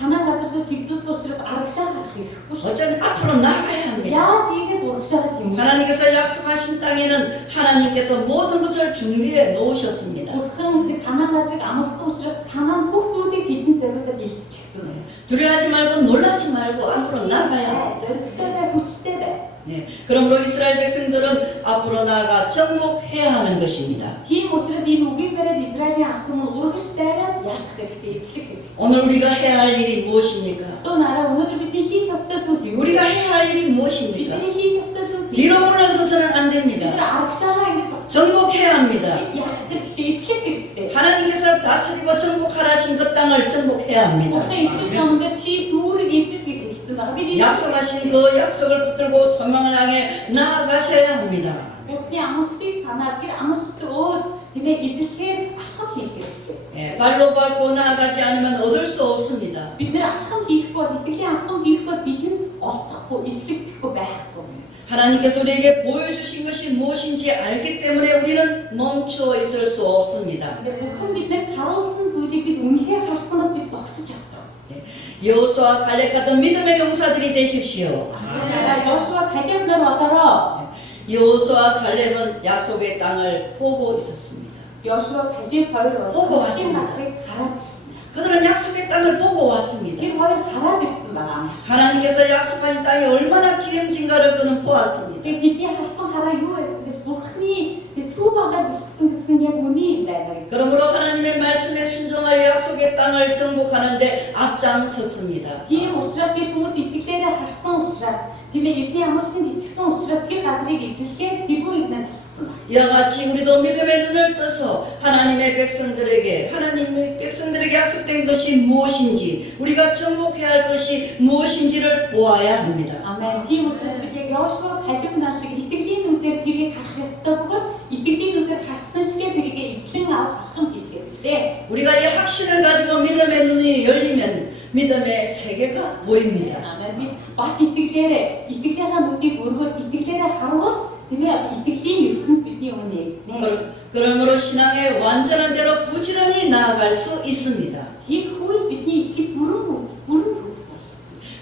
Ханан газар руу чиглүүлсэн учраас арагшаа гарах хэрэггүй шүү. 어쨌든 앞으로 나가야 합니다. Яаж ийгээд урагшаа тэмүүлэх? 하나님께서 약속하신 땅에는 하나님께서 모든 것을 준비해 놓으셨습니다. Бурхан Ханан газрыг амласан учраас Ханан бүх зүйлийг хэдэн зориулаад илтчихсэн. 두려워하지 말고 놀라지 말고 앞으로 나가야 합니다. Зоригтой хүчтэй бай. 네, 그러므로 이스라엘 백성들은 앞으로 나아가 정복해야 하는 것입니다. Тийм учраас энэ үгийг бариад Израилийн ард түмэн урагш дайраад ялах хэрэгтэй, эзлэх хэрэгтэй. 오늘 우리가 해야 할 일이 무엇입니까? 또 나라 오늘 бидний хийх ёстой зүйл юу? 우리가 해야 할 일이 무엇입니까? бидний хийх ёстой зүйл юу? 뒤로 물러서서는 안 Тэр 됩니다. арагшаагаа ингэж 정복해야 합니다. ялах хэрэгтэй, эзлэх хэрэгтэй. 하나님께서 다스리고 정복하라 하신 그 땅을 정복해야 합니다. Бурхан эзлэх номдэр чи дүүрэг эзэл гэж хэлсэн байна. Бид 약속하신 그 약속을 붙들고 소망을 향해 나아가셔야 합니다. Бурхны амлалтыг санаад тэр амлалтад өөд тийм ээ эзлэхээр алхам хийх хэрэгтэй. 예, 발로 밟고 나아가지 않으면 얻을 수 없습니다. Бид нэр алхам хийхгүй, итгэлийн алхам хийхгүй бид нь олдохгүй, эзлэгдэхгүй байхгүй. 하나님께서 우리에게 보여주신 것이 무엇인지 알기 때문에 우리는 멈춰 있을 수 없습니다. 근데 Бурхан биднэр харуулсан зүйлийг бид үнэхээр харсан бол бид зогсож чаддаг. 여호수아 갈렙 같은 믿음의 용사들이 되십시오. Йошуа Калеб нар болороо. 여호수아 갈렙은 약속의 땅을 보고 있었습니다. Йошуа Калеб хоёр 보고 бол 왔습니다. надрыг хараад ирсэн. 그들은 약속의 땅을 보고 왔습니다. Тэр хоёр хараад ирсэн байна. 하나님께서 약속한 땅이 얼마나 기름진가를 그는 보았습니다. Тэгээд бидний харсан хараа юу байсан гэж Бурхны сүү багаар бэлгсэн гэсэн яг үний юм байна гэх. 그러므로 하나님의 말씀에 순종하여 약속의 땅을 정복하는데 앞장섰습니다. Тийм учраас бид хүмүүс итгэлээрээ харсан учраас тийм ээ эзний амлалтанд итгэсэн учраас тэр газрыг эзлэхээр тэргүй юм байна. 이와 같이 우리도 믿음의 눈을 떠서 하나님의 백성들에게 약속된 것이 무엇인지 우리가 정복해야 할 것이 무엇인지를 보아야 합니다. Амен. Тийм учраас бид яг Йошуа Калеб нар шиг итгэлийн нүдээр тэрийг харах ёстой бөгөөд итгэлийн нүдээр харсан шигээ тэрийг эзлэн авах алхам хийх хэрэгтэй. 우리가 이 확신을 가지고 믿음의 눈이 열리면 믿음의 세계가 보입니다. Амен. Би бат итгэлээрээ итгэлийнхаа нүдийг өргөөд итгэлээрээ харуул тийм ээ итгэлийн ертөнц бидний өмнө нэ. 그러므로 신앙의 완전한 대로 부지런히 나아갈 수 있습니다. Тийм хүү бидний итгэл бүрэн төгсөв.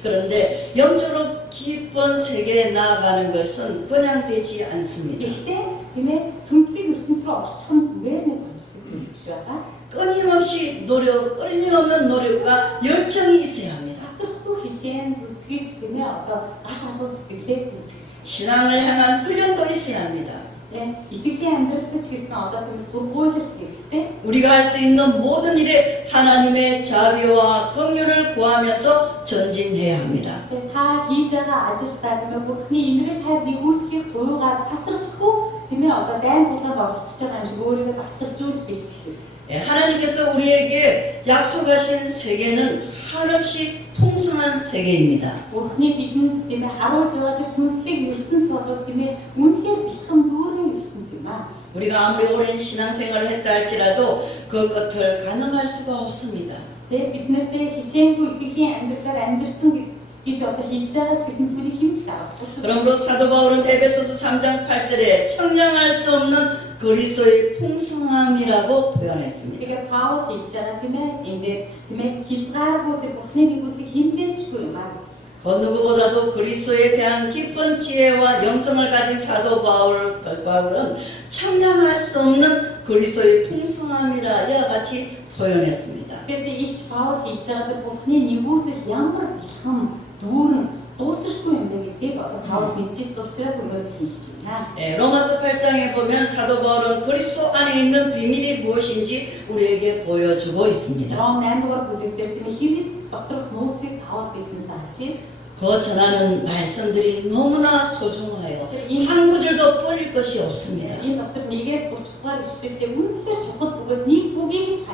그런데 영적으로 깊은 세계에 나아가는 것은 그냥 되지 않습니다. Гэхдээ тийм ээ сүнслэг ертөнц рүү орчих нь зүгээр нэг онцлог зүйл биш байгаа. 끊임없이 끊임없는 노력과 열정이 있어야 합니다. Асархгүй хичээн зүтгэж тийм ээ одоо гал халуун сэтгэлээр үзэх. 신앙을 향한 훈련도 있어야 합니다. 이тгэлийн амьдралд ч гэсэн одоо тийм сургуулилт хэрэгтэй. 우리가 할 수 있는 모든 일에 하나님의 자비와 긍휼을 구하면서 전진해야 합니다. Та хийж байгаа ажилдаа тийм ээ Бурхны инэрэл хайрны үүсгийг туйгаар тасралтгүй тийм ээ одоо дайн тулаанд оролцож байгаа юм шиг өөрийгөө тасгалжуулж бэлтгэх хэрэгтэй. 하나님께서 우리에게 약속하신 세계는 한없이 풍성한 세계입니다. Бурхны бидэнд тийм ээ харуулж байгаа тэр сүнслэг ертөнц бол тийм ээ үнэхээр бэлхэн дүүрэн ертөнц юм аа. 우리가 아무리 오랜 신앙생활을 했다 할지라도 그 끝을 가늠할 수가 없습니다. Тэгээд бид нартэй хичээнгүй итгэлийн амьдралаар амьдрсан гэж одоо хэлж байгаа ч гэсэн түүний хэмж гарахгүй шүү. 그러므로 사도 바울은 에베소서 3장 8절에 청량할 수 없는 그리스도의 풍성함이라고 표현했습니다. Тэгэхээр Паул хэлж байгаа тийм ээ. Энд дээр тийм ээ хязгааргүй тэр Бурхны нэгүсийг хэмжээшгүй юм аа гэж. 그 누구보다도 그리스도에 대한 깊은 지혜와 영성을 가진 사도 바울은 참량할 수 없는 그리스도의 풍성함이라 이와 같이 표현했습니다. Тэгэхээр илч Паул хэлж байгаа тэр Бурхны нэгүсэл ямар бэлхэн дүүрэн дуусахгүй юм бэ гэдгийг одоо Паул мэдчихсэн учраас өнөөдөр хэлж байна. 로마서 8장에 보면 사도 바울은 그리스도 안에 있는 비밀이 무엇인지 우리에게 보여주고 있습니다. Ром 8-р бүлэг дээр тийм ээ Христ доторх нууцыг Паул бидэнд зааж 그 전하는 말씀들이 너무나 소중하여 한 구절도 버릴 것이 없습니다. энэ дотор нэгээс 30-р ишлэлтэй үнэхээр чухал бөгөөд нэг бүгийг ч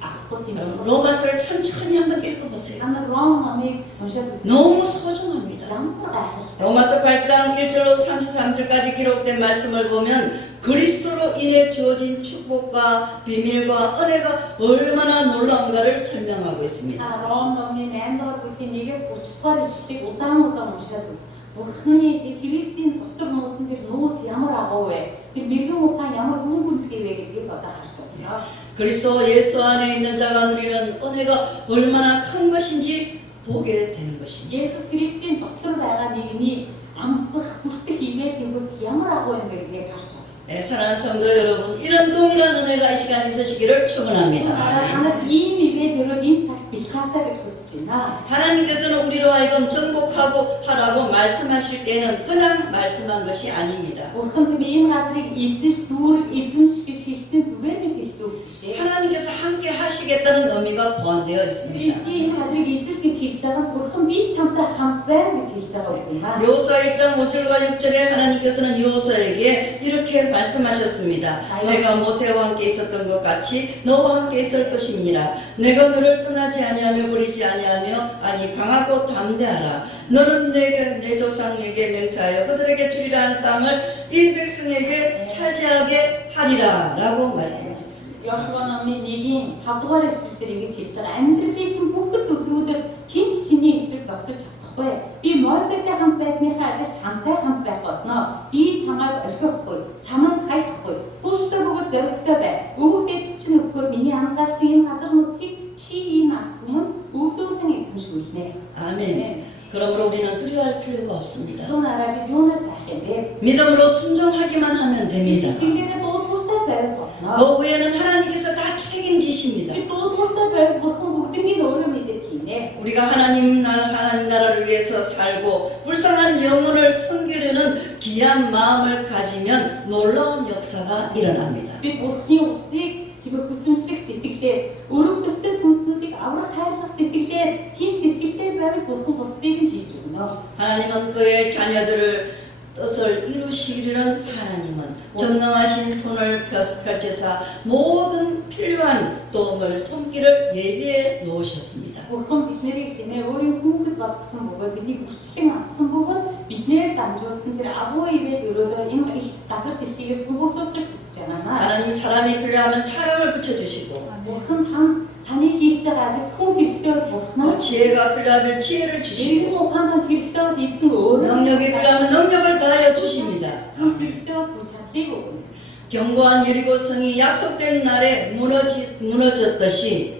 авахгүй тийм ээ. 로마서를 천천히 한번 읽어보세요. Та нар Ром номыг уншаад үзье. 너무 소중합니다. Ямар гайхалтай. 로마서 8장 1절로 33절까지 기록된 말씀을 보면 그리스도로 인해 주어진 축복과 비밀과 은혜가 얼마나 놀라운가를 설명하고 있습니다. Ром номын 8-р бүлгийн 1-ээс 30-р ишлэлийг удаан уншаад үз. Бурхны Христийн дотор нуусан тэр нууц ямар агуу вэ? Тэр мэрэгэн ухаан ямар хүн гүнзгий вэ гэдгийг одоо харж байна. 그리스도 예수 안에 있는 자가 누리는 은혜가 얼마나 큰 것인지 보게 되는 것입니다. Есүс Христийн дотор байгаа нэгний амсах бүртгэх ивэл хэрэгс ямар агуу юм бэ гэдгийг харж байна. 사랑하는 성도 여러분, 이런 동일한 은혜가 이 시간에 있으시기를 축원합니다. Танад ийм ивэл хэрэг энэ цагт бэлхаасаа гэж хүсэж байна. 하나님께서는 우리로 하여금 정복하고 하라고 말씀하실 때는 그냥 말씀한 것이 아닙니다. Бурхан тийм ийм газрыг эзэл дүүрэг эзэмш гэж хэлсэн зүгээр нэг хэлсэн үг биш ээ. 하나님께서 함께 하시겠다는 의미가 보완되어 있습니다. Чи энэ газрыг эзэл гэж хэлж байгаа нь Бурхан би чамтай хамт байна гэж хэлж байгаа үг юм аа. 여호수아 1장 5절과 6절에 하나님께서는 여호수아에게 이렇게 말씀하셨습니다. 내가 모세와 함께 있었던 것 같이 너와 함께 있을 것입니다. 내가 너를 떠나지 아니하며 버리지 아니하며 아니 강하고 담대하라. 너는 내 조상에게 맹세하여 그들에게 주리라 한 땅을 이 백성에게 차지하게 하리라 라고 말씀하셨습니다. Йошуа номын 1-ийн 5-р эшлэлээр ингэж хэлж байгаа. Амьдралын чинь бүгд өдрүүдэд хэн ч чиний эсрэг зогсож чадахгүй. Би Мосетэй хамт байсныхаа адил чамтай хамт байх болно. Би чамайг орхихгүй, чамайг хайхгүй. Өөртөө бөгөөд зоригтой бай. Өвөгдөөс чинь өгөхөөр миний ангаас ийм газар нутгийг чи ийм ард түмэн өвлүүлэн эзэмшүүлнэ. 아멘. 그러므로 우리는 두려워할 필요가 없습니다. Түүн араа бид юунаас хайх юм бэ? 믿음으로 순종하기만 하면 됩니다. Тэнгэрээ дуулууртай байвал болно. 그 외에는 하나님께서 다 책임지십니다. Би дуулууртай байвал Бурхан бүгднийг өөрөө мэдээд хийнэ. 우리가 하나님 나라를 위해서 살고 불쌍한 영혼을 섬기려는 귀한 마음을 가지면 놀라운 역사가 일어납니다. Бид Бурханы усыг тийм хүсэмжлэх сэтгэлээр өрөвдөлтөй сүнснүүдийг аврах хайрлах сэтгэлээр тийм сэтгэлтэй байвал Бурхан бусдыг нь хийж өгнө. 하나님은 그의 자녀들을 뜻을 이루시기는 하나님은 전능하신 손을 펼쳐서 모든 필요한 도움을 손길을 예비해 놓으셨습니다. Бурхан биднийг тийм ээ өөрийн хүүхэд болгосон бөгөөд бидний хүчлэн авсан бөгөөд биднээр дамжуулсан тэр агуу ивэл өрөөлөө энэ их газар дэлхийгээр хүмүүжүүлэхийг хүсэж байна. 하나님 사람이 필요하면 사람을 붙여주시고 Бурхан таны хийж байгаа ажил хүн хэрэгтэй бол Бурханаас 지혜가 필요하면 지혜를 주시고 энэ ухаанд хэрэгтэй бол эзэн өөрөө 능력이 필요하면 능력을 다하여 주십니다. хэрэгтэй бол хүч чадлыг өгнө. 견고한 여리고 성이 약속된 날에 무너졌듯이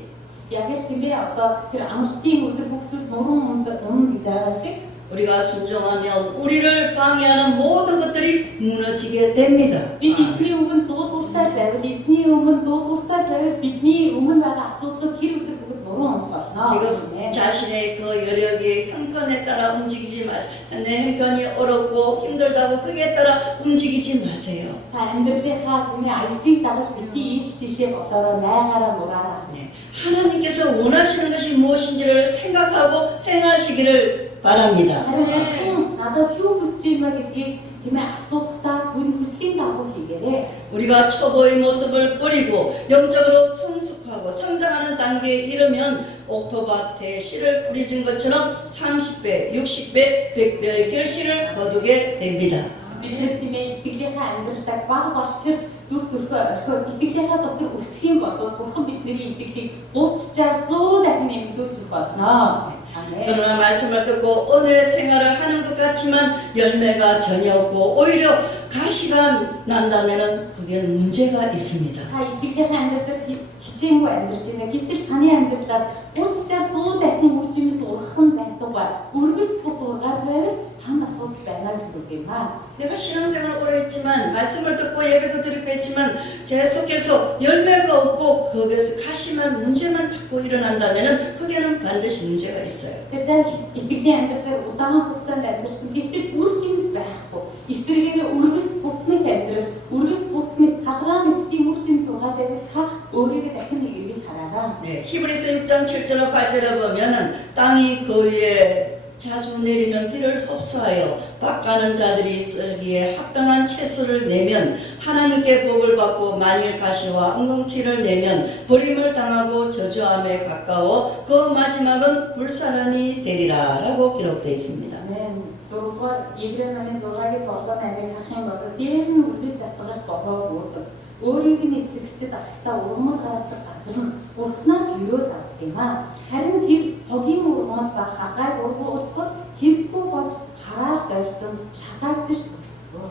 Яг л тийм ээ одоо тэр амлалтын өдөр бүгд нуруу өмнө гэж байгаа шиг 우리가 순종하면 우리를 방해하는 모든 것들이 무너지게 됩니다. бид эзний өмнө дуулууртай байвал эзний өмнө дуулууртай байвал бидний өмнө байгаа асуудлууд тэр өдөр бүгд нуруу унах болно. 지금 자신의 그 여력이 형편에 따라 움직이지 마세요. 내 형편이 어렵고 힘들다고 그에 따라 움직이지 마세요. Та амьдралынхаа тийм ээ аясыг дагаж бидний ийш тийшээ бодороо найгаараа нураараа. 네. 하나님께서 원하시는 것이 무엇인지를 생각하고 행하시기를 바랍니다. Харин надаас юу хүсэж байна гэдгийг тийм ээ асуухдаа түүний хүслийн дагуу хийгээрэй. 우리가 초보의 모습을 버리고 영적으로 성숙하고 성장하는 단계에 이르면 옥토밭에 씨를 뿌리진 것처럼 30배, 60배, 100배의 결실을 거두게 됩니다. Бид нэр тийм ээ итгэлийнхаа амьдралдаа баг болчир дүр төрхөө орхиод итгэлийнхаа дотор өсөх юм бол Бурхан бидний итгэлийг 30, 60, 100 дахин нэмэгдүүлж болно. 아멘. 그러나 말씀을 듣고 은혜 생활을 하는 것 같지만 열매가 전혀 없고 오히려 가시가 난다면은 그게 문제가 있습니다. Та итгэлийн амьдралд хичээнгүй амьдарч байна. Гэтэл таны амьдралаас 30 100 дахин үр жимс урах нь байтугай өргөс бут ургаад байвал танд асуудал байна гэсэн үг юм аа. 내가 신앙생활을 오래 했지만 말씀을 듣고 예배도 드리고 했지만 계속해서 열매가 없고 거기에서 가시만 문제만 자꾸 일어난다면 그게는 반드시 문제가 있어요. Тэгэхээр итгэлийн амьдралаар удаан хугацаанд амьдарсан гэтэл үр жимс байхгүй. Эсвэргээр өргөс бутмын амьдрал, өргөс бутмын талраа мэдтийн үр жимс ургаад байвал та өөрийгөө дахин нэг эргэж хараарай. 네, 히브리서 6장 7절로 8절에 보면은 땅이 그 위에 자주 내리는 비를 흡수하여 밭가는 자들이 쓰기에 합당한 채소를 내면 하나님께 복을 받고 만일 가시와 엉겅퀴를 내면 버림을 당하고 저주함에 가까워 그 마지막은 불사람이 되리라 라고 기록되어 있습니다. Amen. 6-р Ибрэ номын 6-гийн 7-д амиг харах юм бол дээр нь үлдэж засгах бороо үүрдэг. Өөрийг нь итгэжтэй ашигтаа урмал гаргадаг газар нь уртнаас өрөөд авдаг юм аа. Харин тэр хогийн урмал ба хагай ургуулбал хэрэггүй болж хараад дойртон шатаагдаж төгсдөг.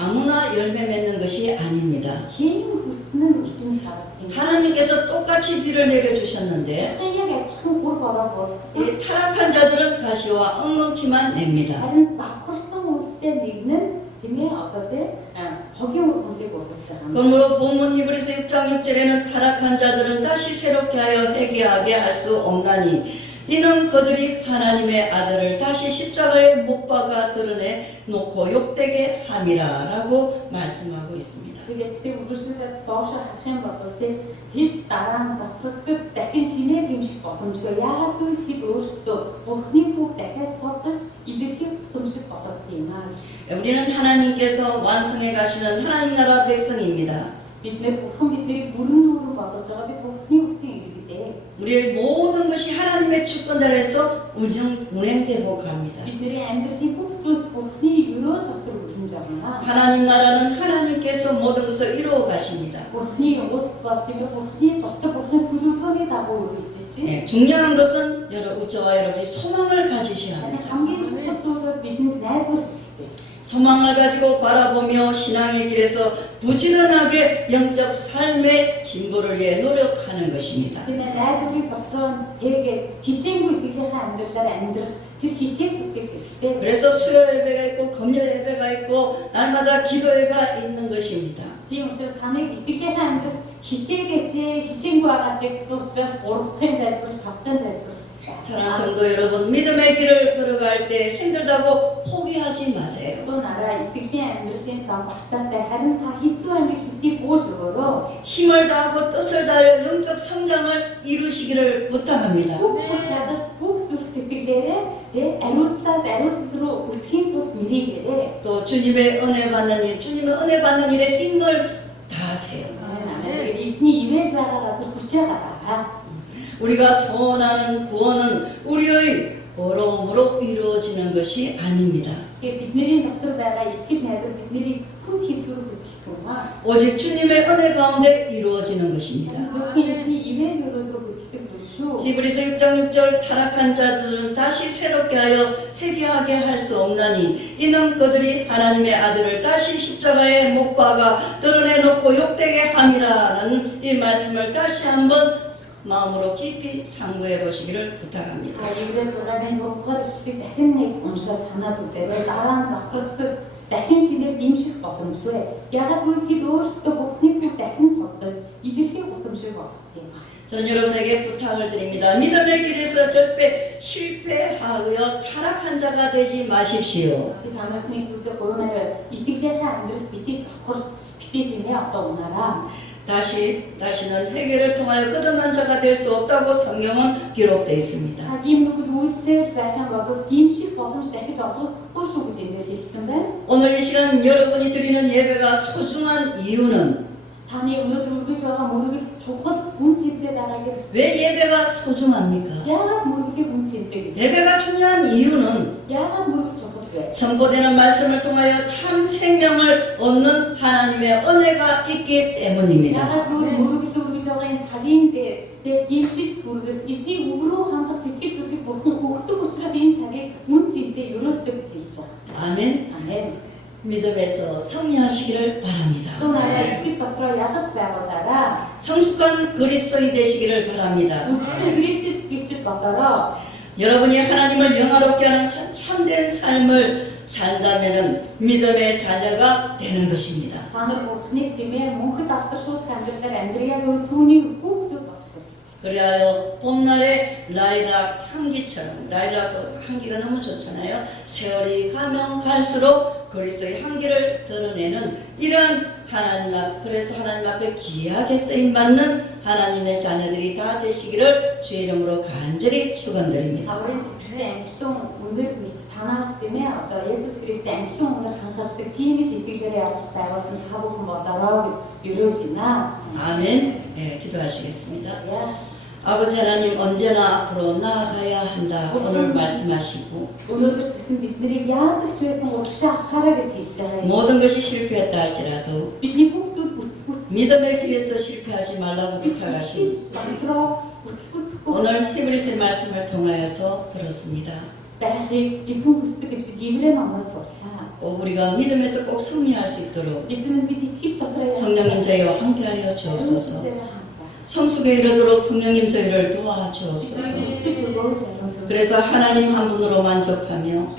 아무나 열매 맺는 것이 아닙니다. Хэн хүснэн үржимс гаргадаг юм. 하나님께서 똑같이 비를 내려주셨는데 Яг адилхан үр бороо болгосон. 이 타락한 자들은 가시와 엉겅퀴만 냅니다. Харин завхарсан үстэй нэг нь тиймээ одоо тэ хогийн урмалыг ургуулж байгаа юм. 그러므로 본문 히브리서 6장 6절에는 타락한 자들은 다시 새롭게 하여 회개하게 할 수 없나니 이는 그들이 하나님의 아들을 다시 십자가에 못 박아 드러내 놓고 욕되게 함이라 라고 말씀하고 있습니다. Тэгээд тэр үргэлжлүүлээд доошоо харах юм бол тэд дараа нь завхрагдад дахин шинээр юмших боломжтой. Яагаад гэвэл тэд өөрсдөө Бурхны үг дахиад цогтолж илэрхийлэх боломжтой болгох юм аа. 우리는 하나님께서 완성해 가시는 하나님 나라 백성입니다. Бид нэр Бурхан биднийг бүрэн дүүрэн болгож байгаа. Бид Бурхны үсгийн иргэдээ. 우리의 모든 것이 하나님의 주권대로해서 운행되고 갑니다. Бидний амьдралын бүх зүйлс Бурхны өрөө дотор үргэлж байгаа. 하나님 나라는 하나님께서 모든 것을 이루어 가십니다. Бурхны улс бол тийм ээ Бурхны дотор Бурхны төлөвлөгөөний дагуу үргэлжиж байна. 네, 중요한 것은 저와 여러분이 소망을 가지셔야 합니다. Хамгийн чухал зүйл бол бидэнд найдвар хэрэгтэй. 소망을 가지고 바라보며 신앙의 길에서 부지런하게 영적 삶의 진보를 위해 노력하는 것입니다. Тийм ээ найдварыг дотроо тэгээд хичээнгүй итгэлийн амьдралаар амьдрах тэр хичээл зүтгэх хэрэгтэй. 그래서 수요 예배가 있고 금요 예배가 있고 날마다 기도회가 있는 것입니다. Тийм учраас таныг итгэлийн амьдрал хичээгээч, хичээнгүй байгаач гэсэн учраас 3-ын залбирал, 5-ын залбирал. 사랑하는 성도 여러분, 믿음의 길을 걸어갈 때 힘들다고 포기하지 마세요. 또 나라 이тгэлийн амьдралын зам багтаатай харин та хэцүү байна гэж битгий бууж өгөөрөө. 힘을 다하고 뜻을 다하여 영적 성장을 이루시기를 부탁합니다. Бүх чадал, бүх зүрх сэтгэлээрээ тэг ариуслаас ариусл руу өсөхийн тулд мэрийгээрээ. 또 주님의 은혜 받는 일, 주님의 은혜 받는 일에 힘을 다하세요. Эзний ивэл байгаа газар хүчээ гаргаа. 우리가 소원하는 구원은 우리의 어려움으로 이루어지는 것이 아닙니다. Тэгэхээр бидний дотор байгаа итгэл найдвар бидний хүн хэлбэр хөтлөх юм аа. 오직 주님의 은혜 가운데 이루어지는 것입니다. Зөвхөн эзний ивэл өрөөлөөр хөтлөх зүйл шүү. 히브리서 6장 6절 타락한 자들은 다시 새롭게 하여 회개하게 할 수 없나니 이는 그들이 하나님의 아들을 다시 십자가에 못 박아 드러내놓고 욕되게 함이라는 이 말씀을 다시 한번 마음으로 깊이 상고해 보시기를 부탁합니다. Ибрэ 6-гийн 6-р эшлэлийг дахин нэг уншаад санаад үзээрэй. Дараа нь завхрагсад дахин шинээр дэмжих боломжтой. Ягаад гэвэл тэд өөрсдөө Бурхны үг дахин судалж илэрхийлэх боломжтой болох юм байна. 저는 여러분에게 부탁을 드립니다. 믿음의 길에서 절대 실패하여 타락한 자가 되지 마십시오. Бид ханасны зүйлээ гуймаар итгэлийн амьдрал битгий завхарч битгий тийм ээ одоо унаараа. 다시는 회개를 통하여 끝없는 자가 될 수 없다고 성경은 기록되어 있습니다. Ийм нүгэл үйлцэл байх юм бол гимших боломж дахиж олгохгүй шүү гэж эндээр хэлсэн байна. 오늘 이 시간 여러분이 드리는 예배가 소중한 이유는 Таны өнөөдөр үргэж байгаа мөргөл чухал хүн сэдвээ дараагийн 왜 예배가 소중합니까? яагаад мөргөлийн хүн сэдвээ гэж 예배가 중요한 이유는 яагаад мөргөл чухал вэ? 선포되는 말씀을 통하여 참 생명을 얻는 하나님의 은혜가 있기 때문입니다. Яагаад гэвэл мөргөл үргэж байгаа энэ цагийн дээр гимших мөргөл эзний үг рүү хандах сэтгэл зүрхийг бурхан өгдөг учраас энэ цагийг хүн сэдвээ өрөөлдөг гэж хэлж байгаа. 아멘. Амен. 믿음에서 승리하시기를 바랍니다. 또 나라 이끌 것으로 약속 배우다라 성숙한 그리스도인이 되시기를 바랍니다. 우스는 그리스도 길쭉 것으로 여러분이 하나님을 영화롭게 하는 참된 삶을 산다면 믿음의 자녀가 되는 것입니다. 하늘 복니 때문에 몽크 닥터 쇼트 감정들 앤드리아가 돈이 꼭도 봤어요. 그리하여 봄날의 라일락 향기처럼 라일락 향기가 너무 좋잖아요. 세월이 가면 갈수록 그리스도의 향기를 드러내는 이런 하나님 앞 그래서 하나님 앞에 귀하게 쓰임 받는 하나님의 자녀들이 다 되시기를 주의 이름으로 간절히 축원드립니다. 아무리 지체 앵동 오늘 다나스 때문에 예수 그리스도 앵동을 강사때 팀이 뒤틀거려 약속 배웠으면 하고 뭐더라고 이루어지나 아멘. 네, 기도하시겠습니다. 야 아버지 하나님 언제나 앞으로 나아가야 한다 오늘 말씀하시고 오늘도 지금 믿들이 야득 주에서 혹시 아카라게 있잖아요. 모든 것이 실패했다 할지라도 믿니 복도 믿음의 길에서 실패하지 말라고 부탁하신 만들어 오늘 히브리서 말씀을 통하여서 들었습니다. 배히 이쯤 부스트 그 비밀에 남아서 꼭 우리가 믿음에서 꼭 승리할 수 있도록 이쯤은 믿이 팁도 그래요. 성령님 저희와 함께하여 주옵소서. 성숙에 이르도록 성령님 저희를 도와주옵소서. 그래서 하나님 한 분으로 만족하며